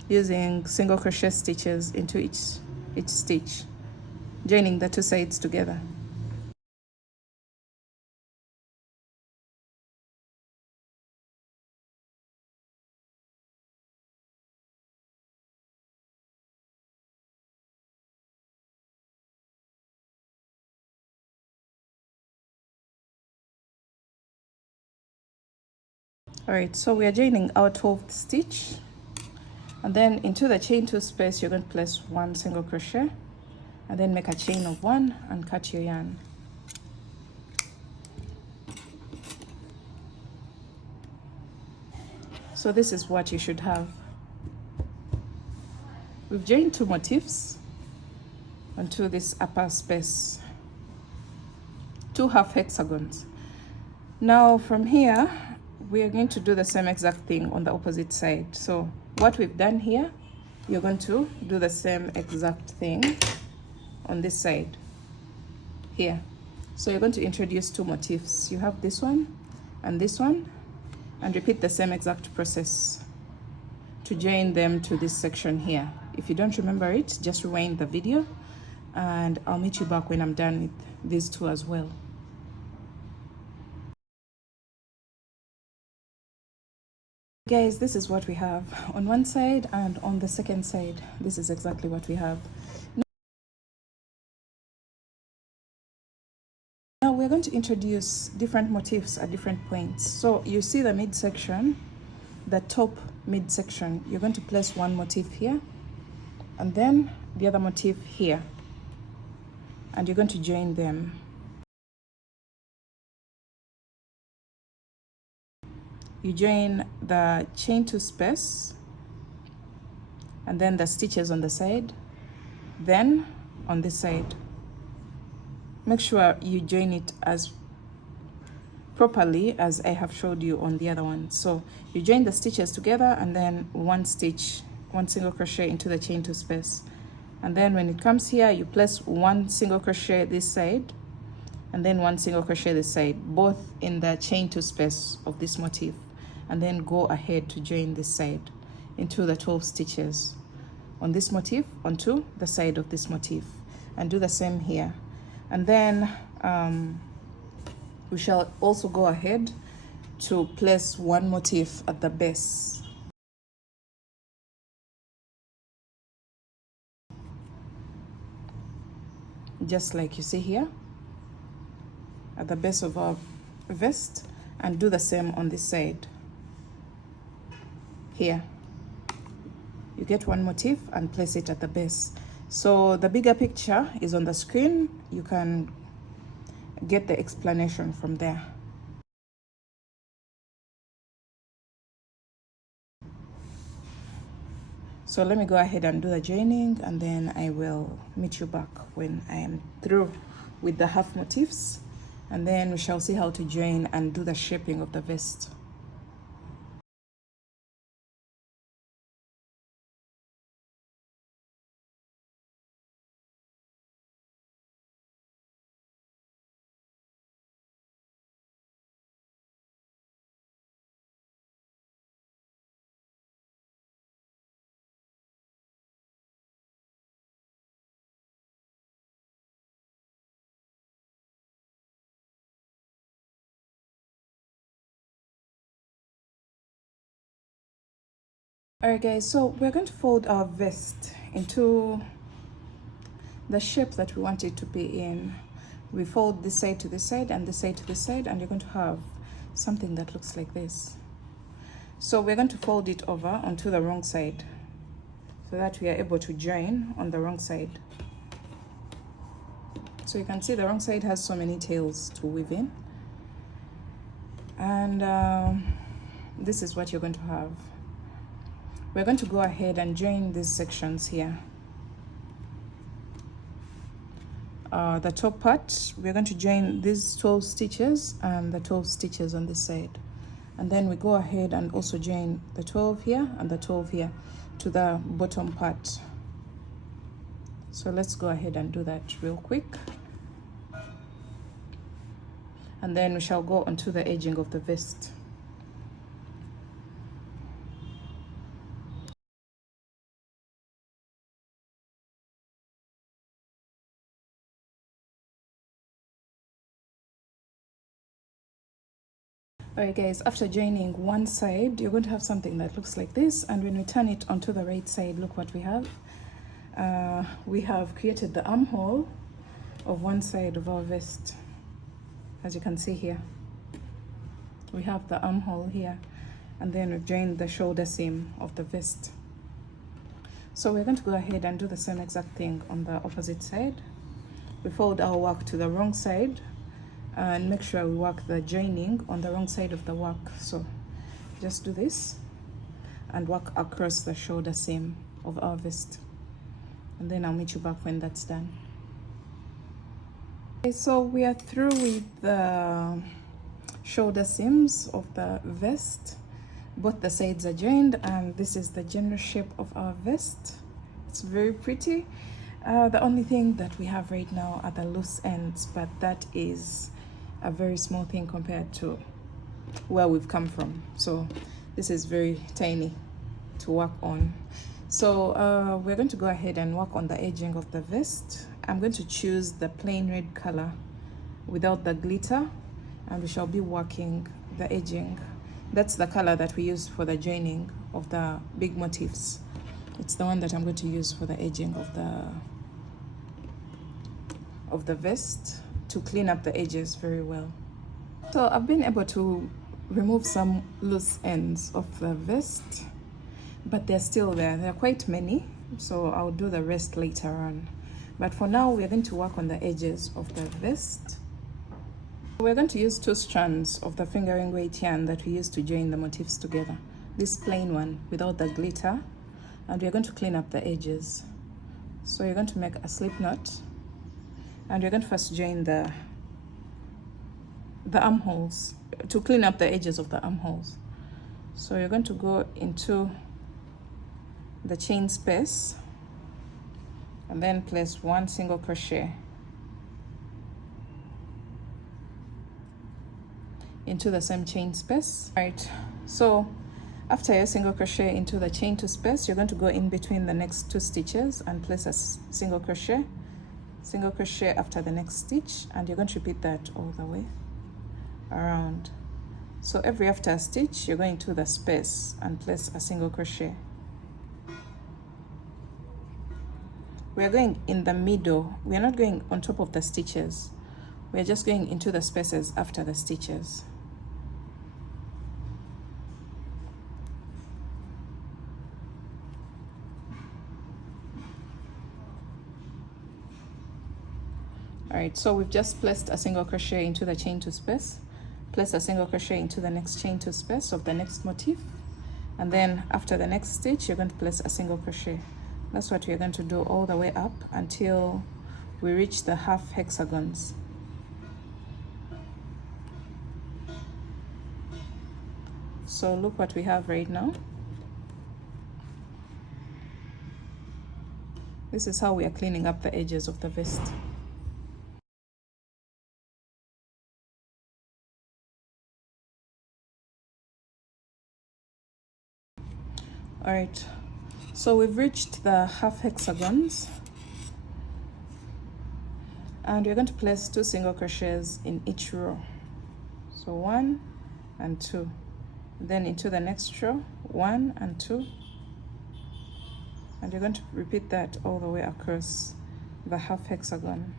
using single crochet stitches into each stitch, joining the 2 sides together. All right, so we are joining our 12th stitch, and then into the chain 2 space you're going to place 1 single crochet, and then make a chain of 1 and cut your yarn. So this is what you should have. We've joined 2 motifs onto this upper space, 2 half hexagons. Now from here we are going to do the same exact thing on the opposite side. So what we've done here, you're going to do the same exact thing on this side here. So you're going to introduce 2 motifs. You have this one, and repeat the same exact process to join them to this section here. If you don't remember it, just rewind the video, and I'll meet you back when I'm done with these 2 as well. Guys, this is what we have on one side, and on the second side this is exactly what we have. Now we're going to introduce different motifs at different points. So you see the midsection, the top midsection, you're going to place one motif here and then the other motif here, and you're going to join them. You join the chain 2 space and then the stitches on the side, then on this side. Make sure you join it as properly as I have showed you on the other one. So you join the stitches together and then one stitch, one single crochet into the chain 2 space, and then when it comes here you place one single crochet this side and then one single crochet this side, both in the chain 2 space of this motif, and then go ahead to join this side into the 12 stitches on this motif onto the side of this motif, and do the same here. And then we shall also go ahead to place one motif at the base. Just like you see here at the base of our vest, and do the same on this side. Here you get one motif and place it at the base. So the bigger picture is on the screen. You can get the explanation from there. So let me go ahead and do the joining, and then I will meet you back when I am through with the half motifs, and then we shall see how to join and do the shaping of the vest. Alright guys, so we're going to fold our vest into the shape that we want it to be in. We fold this side to this side and this side to this side, and you're going to have something that looks like this. So we're going to fold it over onto the wrong side so that we are able to join on the wrong side. So you can see the wrong side has so many tails to weave in, and this is what you're going to have. We're going to go ahead and join these sections here. The top part, we're going to join these 12 stitches and the 12 stitches on this side, and then we go ahead and also join the 12 here and the 12 here to the bottom part. So let's go ahead and do that real quick, and then we shall go onto the edging of the vest. Alright guys, after joining one side, you're going to have something that looks like this, and when we turn it onto the right side, look what we have. We have created the armhole of one side of our vest. As you can see here, we have the armhole here, and then we've joined the shoulder seam of the vest. So we're going to go ahead and do the same exact thing on the opposite side. We fold our work to the wrong side, and make sure we work the joining on the wrong side of the work. So just do this and work across the shoulder seam of our vest, and then I'll meet you back when that's done. Okay, so we are through with the shoulder seams of the vest. Both the sides are joined, and this is the general shape of our vest. It's very pretty. The only thing that we have right now are the loose ends, but that is a very small thing compared to where we've come from. So this is very tiny to work on. So we're going to go ahead and work on the edging of the vest. I'm going to choose the plain red color without the glitter, and we shall be working the edging. That's the color that we use for the joining of the big motifs. It's the one that I'm going to use for the edging of the vest to clean up the edges very well. So I've been able to remove some loose ends of the vest, but they're still there. There are quite many, so I'll do the rest later on. But for now, we're going to work on the edges of the vest. We're going to use 2 strands of the fingering weight yarn that we used to join the motifs together. This plain one without the glitter, and we're going to clean up the edges. So you're going to make a slip knot, and you're going to first join the armholes to clean up the edges of the armholes. So you're going to go into the chain space and then place 1 single crochet into the same chain space. Right, so after your single crochet into the chain 2 space, you're going to go in between the next 2 stitches and place a single crochet after the next stitch, and you're going to repeat that all the way around. So every after a stitch, you're going to the space and place a single crochet. We are going in the middle. We are not going on top of the stitches. We are just going into the spaces after the stitches. All right, so we've just placed a single crochet into the chain 2 space, place a single crochet into the next chain 2 space of the next motif, and then after the next stitch, you're going to place a single crochet. That's what we're going to do all the way up until we reach the half hexagons. So look what we have right now. This is how we are cleaning up the edges of the vest. All right, so we've reached the half hexagons, and we're going to place 2 single crochets in each row. So 1 and 2, then into the next row 1 and 2, and you're going to repeat that all the way across the half hexagon.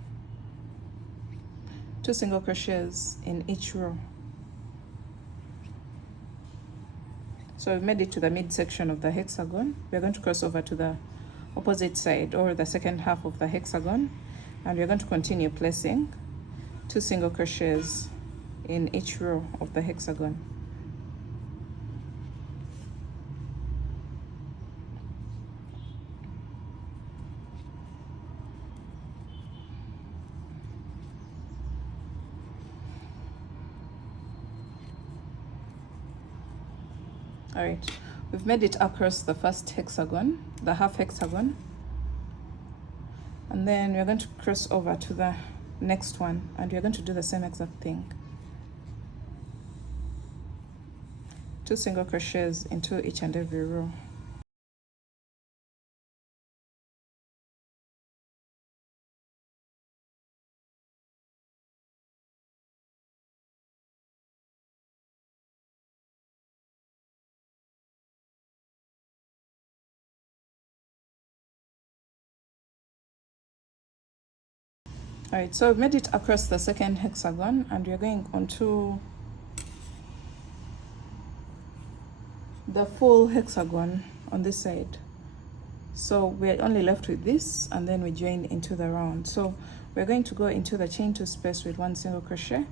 2 single crochets in each row. So we've made it to the midsection of the hexagon. We're going to cross over to the opposite side, or the second half of the hexagon, and we're going to continue placing 2 single crochets in each row of the hexagon. All right, we've made it across the first hexagon, the half hexagon, and then we're going to cross over to the next one, and we're going to do the same exact thing. 2 single crochets into each and every row. All right, so we've made it across the second hexagon, and we're going onto the full hexagon on this side. So we're only left with this, and then we join into the round. So we're going to go into the chain 2 space with 1 single crochet,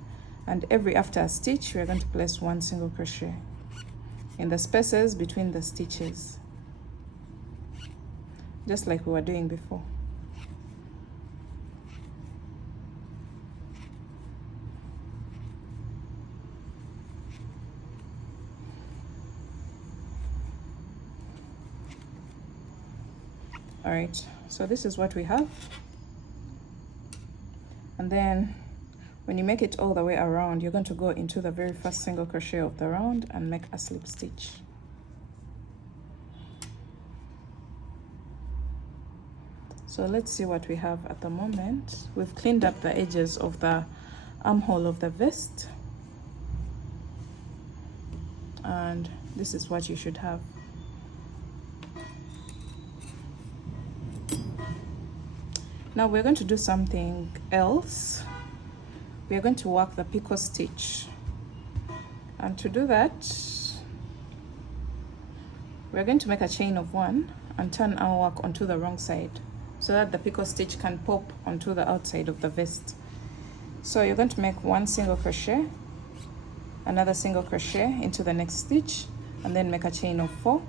and every after a stitch, we're going to place 1 single crochet in the spaces between the stitches, just like we were doing before. All right, so this is what we have, and then when you make it all the way around, you're going to go into the very first single crochet of the round and make a slip stitch. So let's see what we have at the moment. We've cleaned up the edges of the armhole of the vest, and this is what you should have. Now we're going to do something else. we are going to work the picot stitch, and to do that we are going to make a chain of 1 and turn our work onto the wrong side so that the picot stitch can pop onto the outside of the vest. So you're going to make 1 single crochet, another single crochet into the next stitch, and then make a chain of 4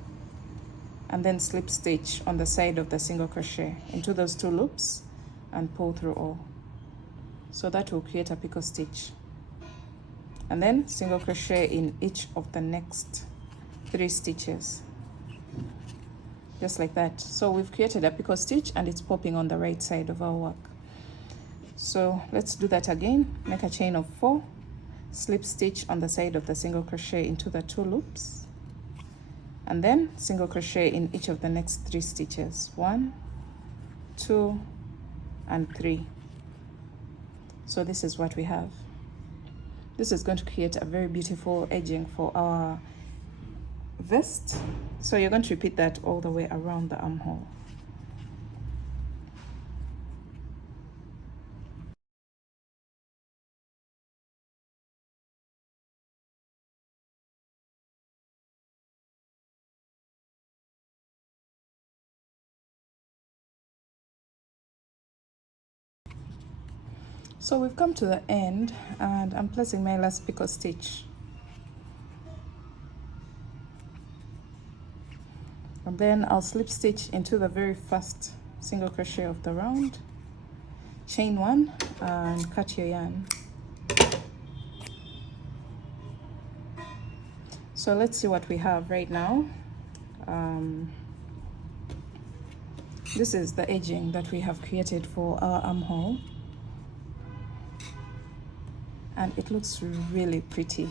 and then slip stitch on the side of the single crochet into those 2 loops and pull through all. So that will create a picot stitch, and then single crochet in each of the next 3 stitches, just like that. So we've created a picot stitch and it's popping on the right side of our work. So let's do that again. Make a chain of 4, slip stitch on the side of the single crochet into the 2 loops, and then single crochet in each of the next 3 stitches, 1, 2, and 3. So this is what we have. This is going to create a very beautiful edging for our vest. So you're going to repeat that all the way around the armhole. So we've come to the end and I'm placing my last picot stitch. And then I'll slip stitch into the very first single crochet of the round, chain 1 and cut your yarn. So let's see what we have right now. This is the edging that we have created for our armhole, and it looks really pretty.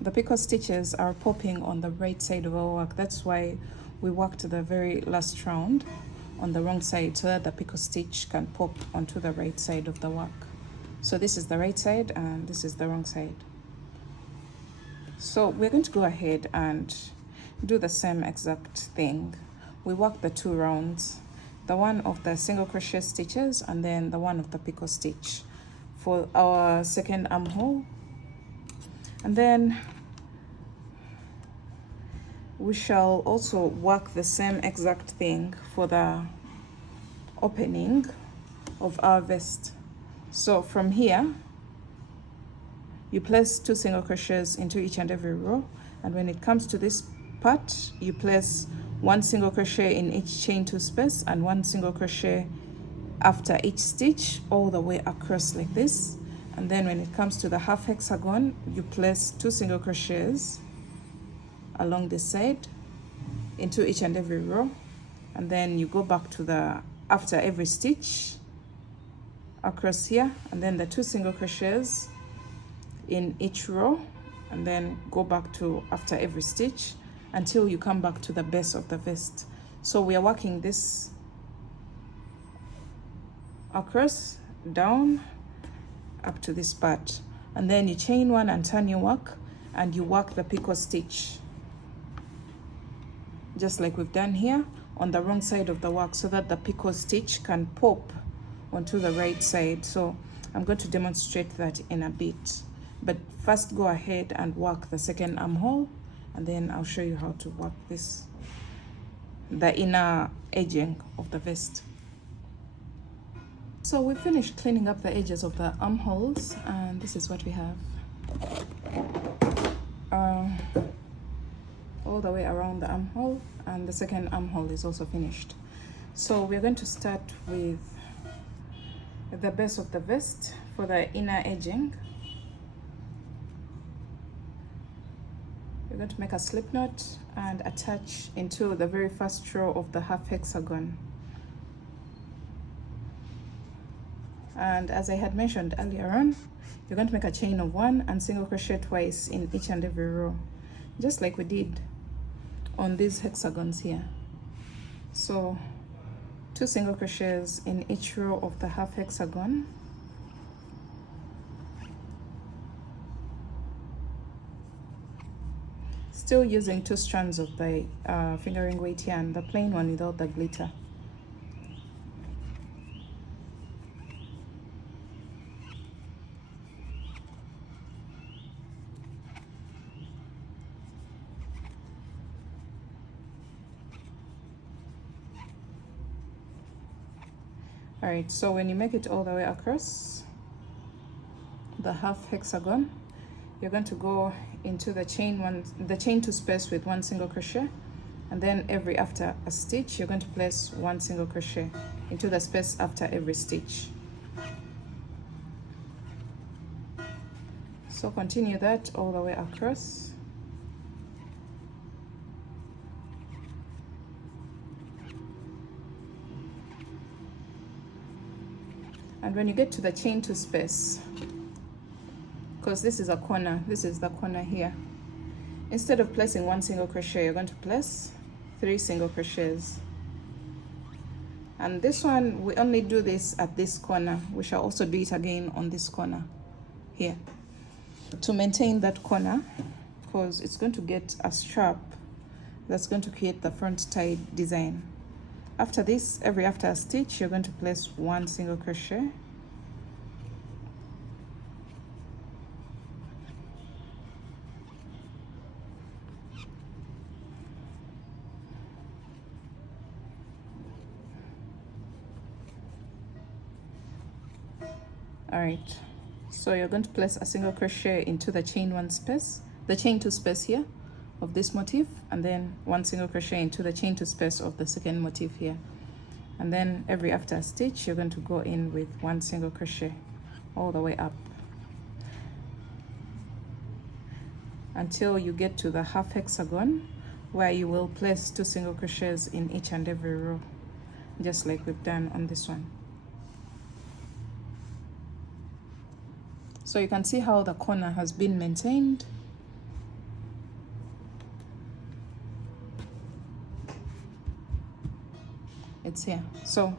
The picot stitches are popping on the right side of our work. That's why we worked the very last round on the wrong side so that the picot stitch can pop onto the right side of the work. So this is the right side and this is the wrong side. So we're going to go ahead and do the same exact thing. We work the 2 rounds, the one of the single crochet stitches and then the one of the picot stitch for our second armhole. And then we shall also work the same exact thing for the opening of our vest. So from here, you place 2 single crochets into each and every row, and when it comes to this part, you place 1 single crochet in each chain 2 space and 1 single crochet after each stitch all the way across like this. And then when it comes to the half hexagon, you place 2 single crochets along this side into each and every row, and then you go back to the after every stitch across here, and then the 2 single crochets in each row, and then go back to after every stitch until you come back to the base of the vest. So we are working this across, down, up to this part, and then you chain 1 and turn your work, and you work the picot stitch just like we've done here on the wrong side of the work so that the picot stitch can pop onto the right side. So I'm going to demonstrate that in a bit, but first go ahead and work the second armhole, and then I'll show you how to work this, the inner edging of the vest. So we finished cleaning up the edges of the armholes, and this is what we have. All the way around the armhole, and the second armhole is also finished. So we're going to start with the base of the vest for the inner edging. We're going to make a slip knot and attach into the very first row of the half hexagon. And as I had mentioned earlier on, you're going to make a chain of 1 and single crochet twice in each and every row, just like we did on these hexagons here. So 2 single crochets in each row of the half hexagon, still using 2 strands of the fingering weight yarn, the plain one without the glitter. All right, so when you make it all the way across the half hexagon, you're going to go into the chain two space with 1 single crochet, and then after a stitch you're going to place 1 single crochet into the space after every stitch. So continue that all the way across. And when you get to the chain two space, because this is a corner, this is the corner here, instead of placing 1 single crochet, you're going to place 3 single crochets. And this one, we only do this at this corner. We shall also do it again on this corner here to maintain that corner, because it's going to get a strap that's going to create the front tie design. After this, after a stitch, you're going to place 1 single crochet. All right, so you're going to place a single crochet into the chain two space here of this motif, and then 1 single crochet into the chain two space of the second motif here. And then after a stitch, you're going to go in with 1 single crochet all the way up until you get to the half hexagon, where you will place 2 single crochets in each and every row, just like we've done on this one. So you can see how the corner has been maintained. It's here. So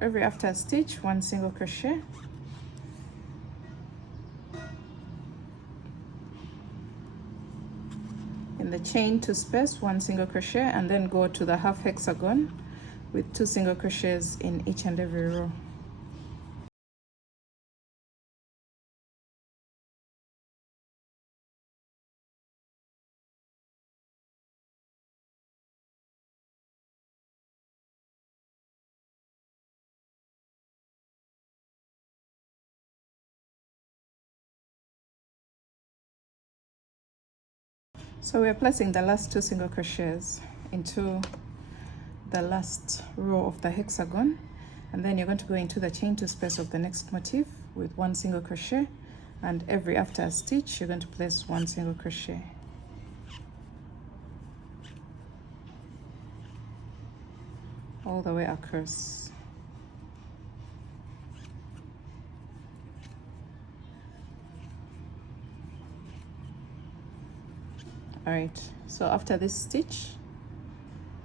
after a stitch, 1 single crochet, in the chain two space, 1 single crochet, and then go to the half hexagon with 2 single crochets in each and every row. So we're placing the last 2 single crochets into the last row of the hexagon, and then you're going to go into the chain two space of the next motif with 1 single crochet, and after a stitch you're going to place 1 single crochet. All the way across. All right, so after this stitch,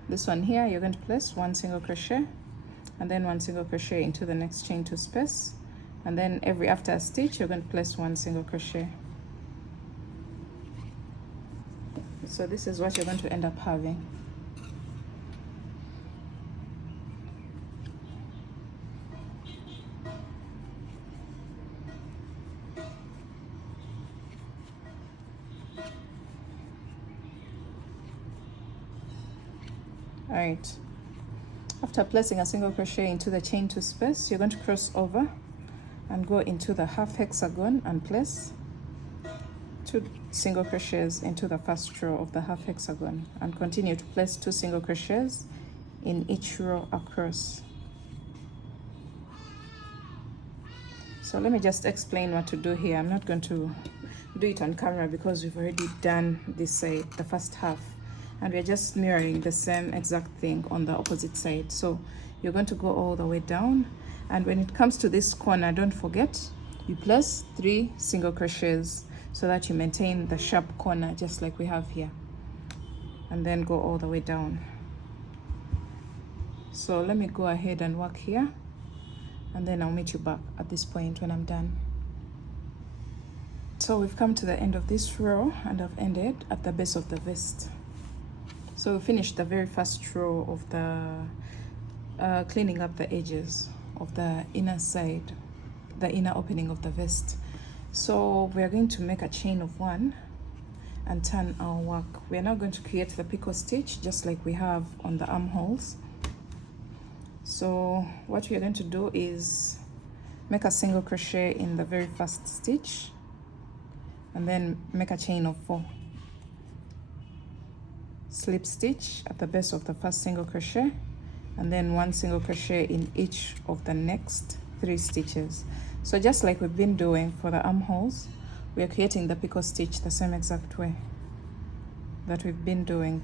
this one here, you're going to place 1 single crochet, and then 1 single crochet into the next chain two space, and then after a stitch you're going to place 1 single crochet. So this is what you're going to end up having. All right, after placing a single crochet into the chain two space, you're going to cross over and go into the half hexagon and place 2 single crochets into the first row of the half hexagon, and continue to place 2 single crochets in each row across. So let me just explain what to do here. I'm not going to do it on camera because we've already done this side, the first half, and we're just mirroring the same exact thing on the opposite side. So you're going to go all the way down, and when it comes to this corner, don't forget you place 3 single crochets so that you maintain the sharp corner just like we have here, and then go all the way down. So let me go ahead and work here, and then I'll meet you back at this point when I'm done. So we've come to the end of this row, and I've ended at the base of the vest. So we finished the very first row of the cleaning up the edges of the inner side, the inner opening of the vest. So we are going to make a chain of 1 and turn our work. We are now going to create the picot stitch just like we have on the armholes. So what we are going to do is make a single crochet in the very first stitch and then make a chain of 4, slip stitch at the base of the first single crochet, and then 1 single crochet in each of the next 3 stitches. So just like we've been doing for the armholes, we are creating the picot stitch the same exact way that we've been doing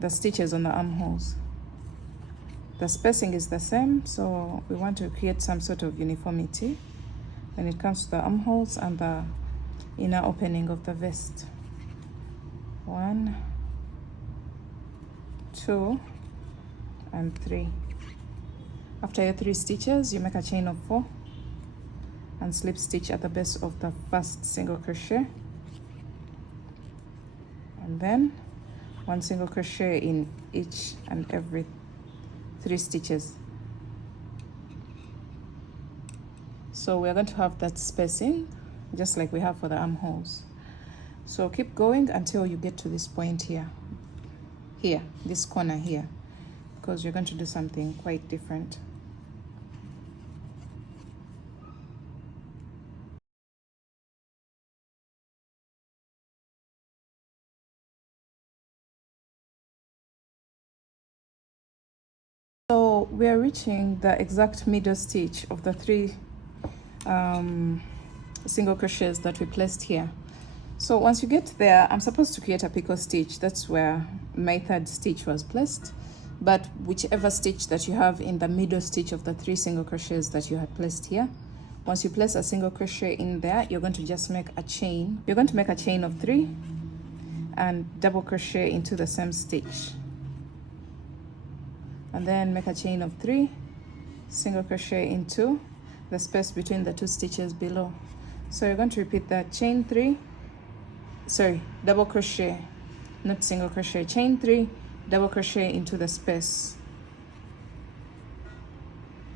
the stitches on the armholes. The spacing is the same, so we want to create some sort of uniformity when it comes to the armholes and the inner opening of the vest. 1, 2, and 3. After your 3 stitches, you make a chain of 4 and slip stitch at the base of the first single crochet, and then 1 single crochet in each and every 3 stitches. So we're going to have that spacing just like we have for the armholes. So keep going until you get to this point here, this corner here, because you're going to do something quite different. So we are reaching the exact middle stitch of the 3 single crochets that we placed here. So once you get there, I'm supposed to create a picot stitch. That's where my 3rd stitch was placed. But whichever stitch that you have in the middle stitch of the 3 single crochets that you had placed here, once you place a single crochet in there, you're going to just make a chain. You're going to make a chain of 3 and double crochet into the same stitch, and then make a chain of 3, single crochet into the space between the 2 stitches below. So you're going to repeat that: chain 3, double crochet, not single crochet, chain 3, double crochet into the space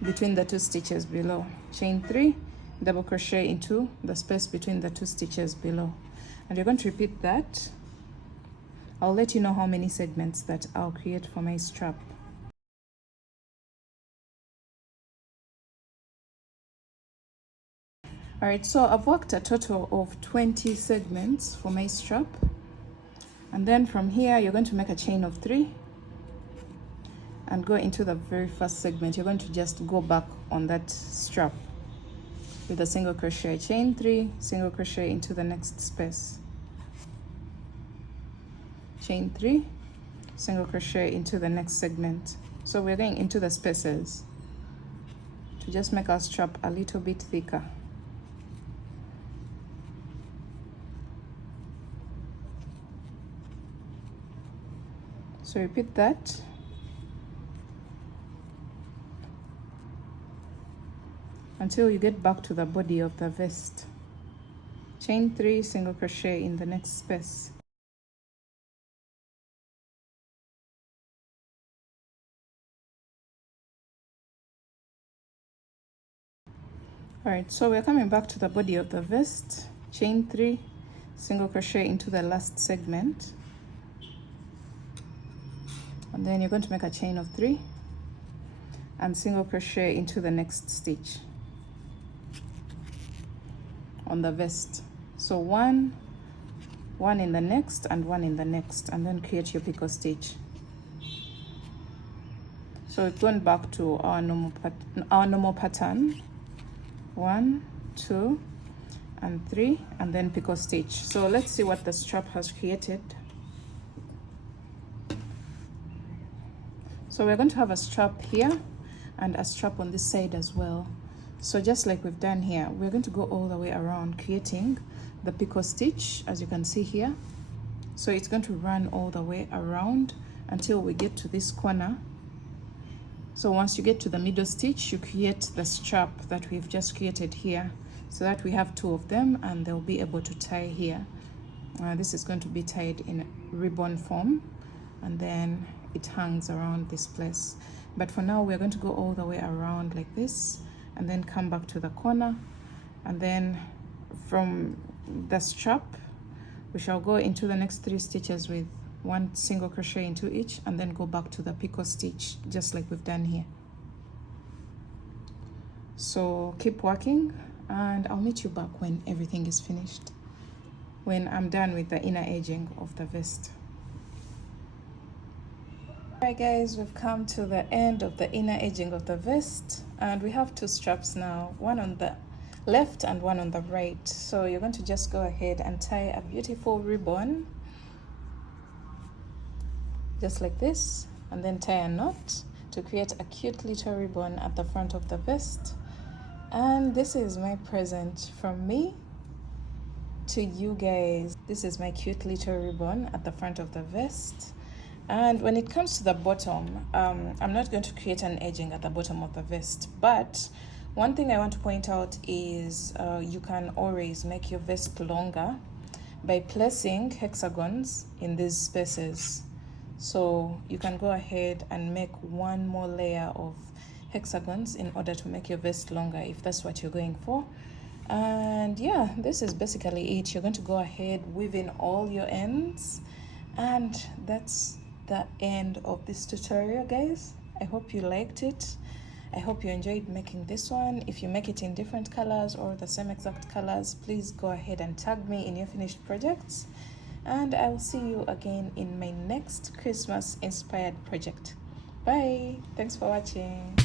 between the 2 stitches below, chain 3, double crochet into the space between the 2 stitches below. And you're going to repeat that. I'll let you know how many segments that I'll create for my strap. All right, so I've worked a total of 20 segments for my strap, and then from here you're going to make a chain of 3 and go into the very first segment. You're going to just go back on that strap with a single crochet, chain 3, single crochet into the next space, chain 3, single crochet into the next segment. So we're going into the spaces to just make our strap a little bit thicker. So repeat that. Until you get back to the body of the vest. Chain 3, single crochet in the next space. All right, so we're coming back to the body of the vest. Chain 3, single crochet into the last segment. And then you're going to make a chain of 3 and single crochet into the next stitch on the vest. So one in the next and 1 in the next, and then create your picot stitch. So we've gone back to our normal pattern. 1, 2, and 3, and then picot stitch. So let's see what the strap has created. So we're going to have a strap here and a strap on this side as well. So just like we've done here, we're going to go all the way around, creating the picot stitch, as you can see here. So it's going to run all the way around until we get to this corner. So once you get to the middle stitch, you create the strap that we've just created here, so that we have 2 of them and they'll be able to tie here. This is going to be tied in ribbon form, and then it hangs around this place. But for now, we're going to go all the way around like this, and then come back to the corner, and then from the strap we shall go into the next 3 stitches with one single crochet into each, and then go back to the picot stitch just like we've done here. So keep working, and I'll meet you back when everything is finished, when I'm done with the inner edging of the vest. Alright guys, we've come to the end of the inner edging of the vest, and we have two straps now, one on the left and one on the right. So you're going to just go ahead and tie a beautiful ribbon just like this, and then tie a knot to create a cute little ribbon at the front of the vest. And this is my present from me to you guys. This is my cute little ribbon at the front of the vest. And when it comes to the bottom, I'm not going to create an edging at the bottom of the vest, but one thing I want to point out is you can always make your vest longer by placing hexagons in these spaces. So you can go ahead and make one more layer of hexagons in order to make your vest longer if that's what you're going for. And yeah, this is basically it. You're going to go ahead, weave in all your ends, and that's the end of this tutorial, guys. I hope you liked it. I hope you enjoyed making this one. If you make it in different colors or the same exact colors, please go ahead and tag me in your finished projects, and I will see you again in my next Christmas inspired project. Bye. Thanks for watching.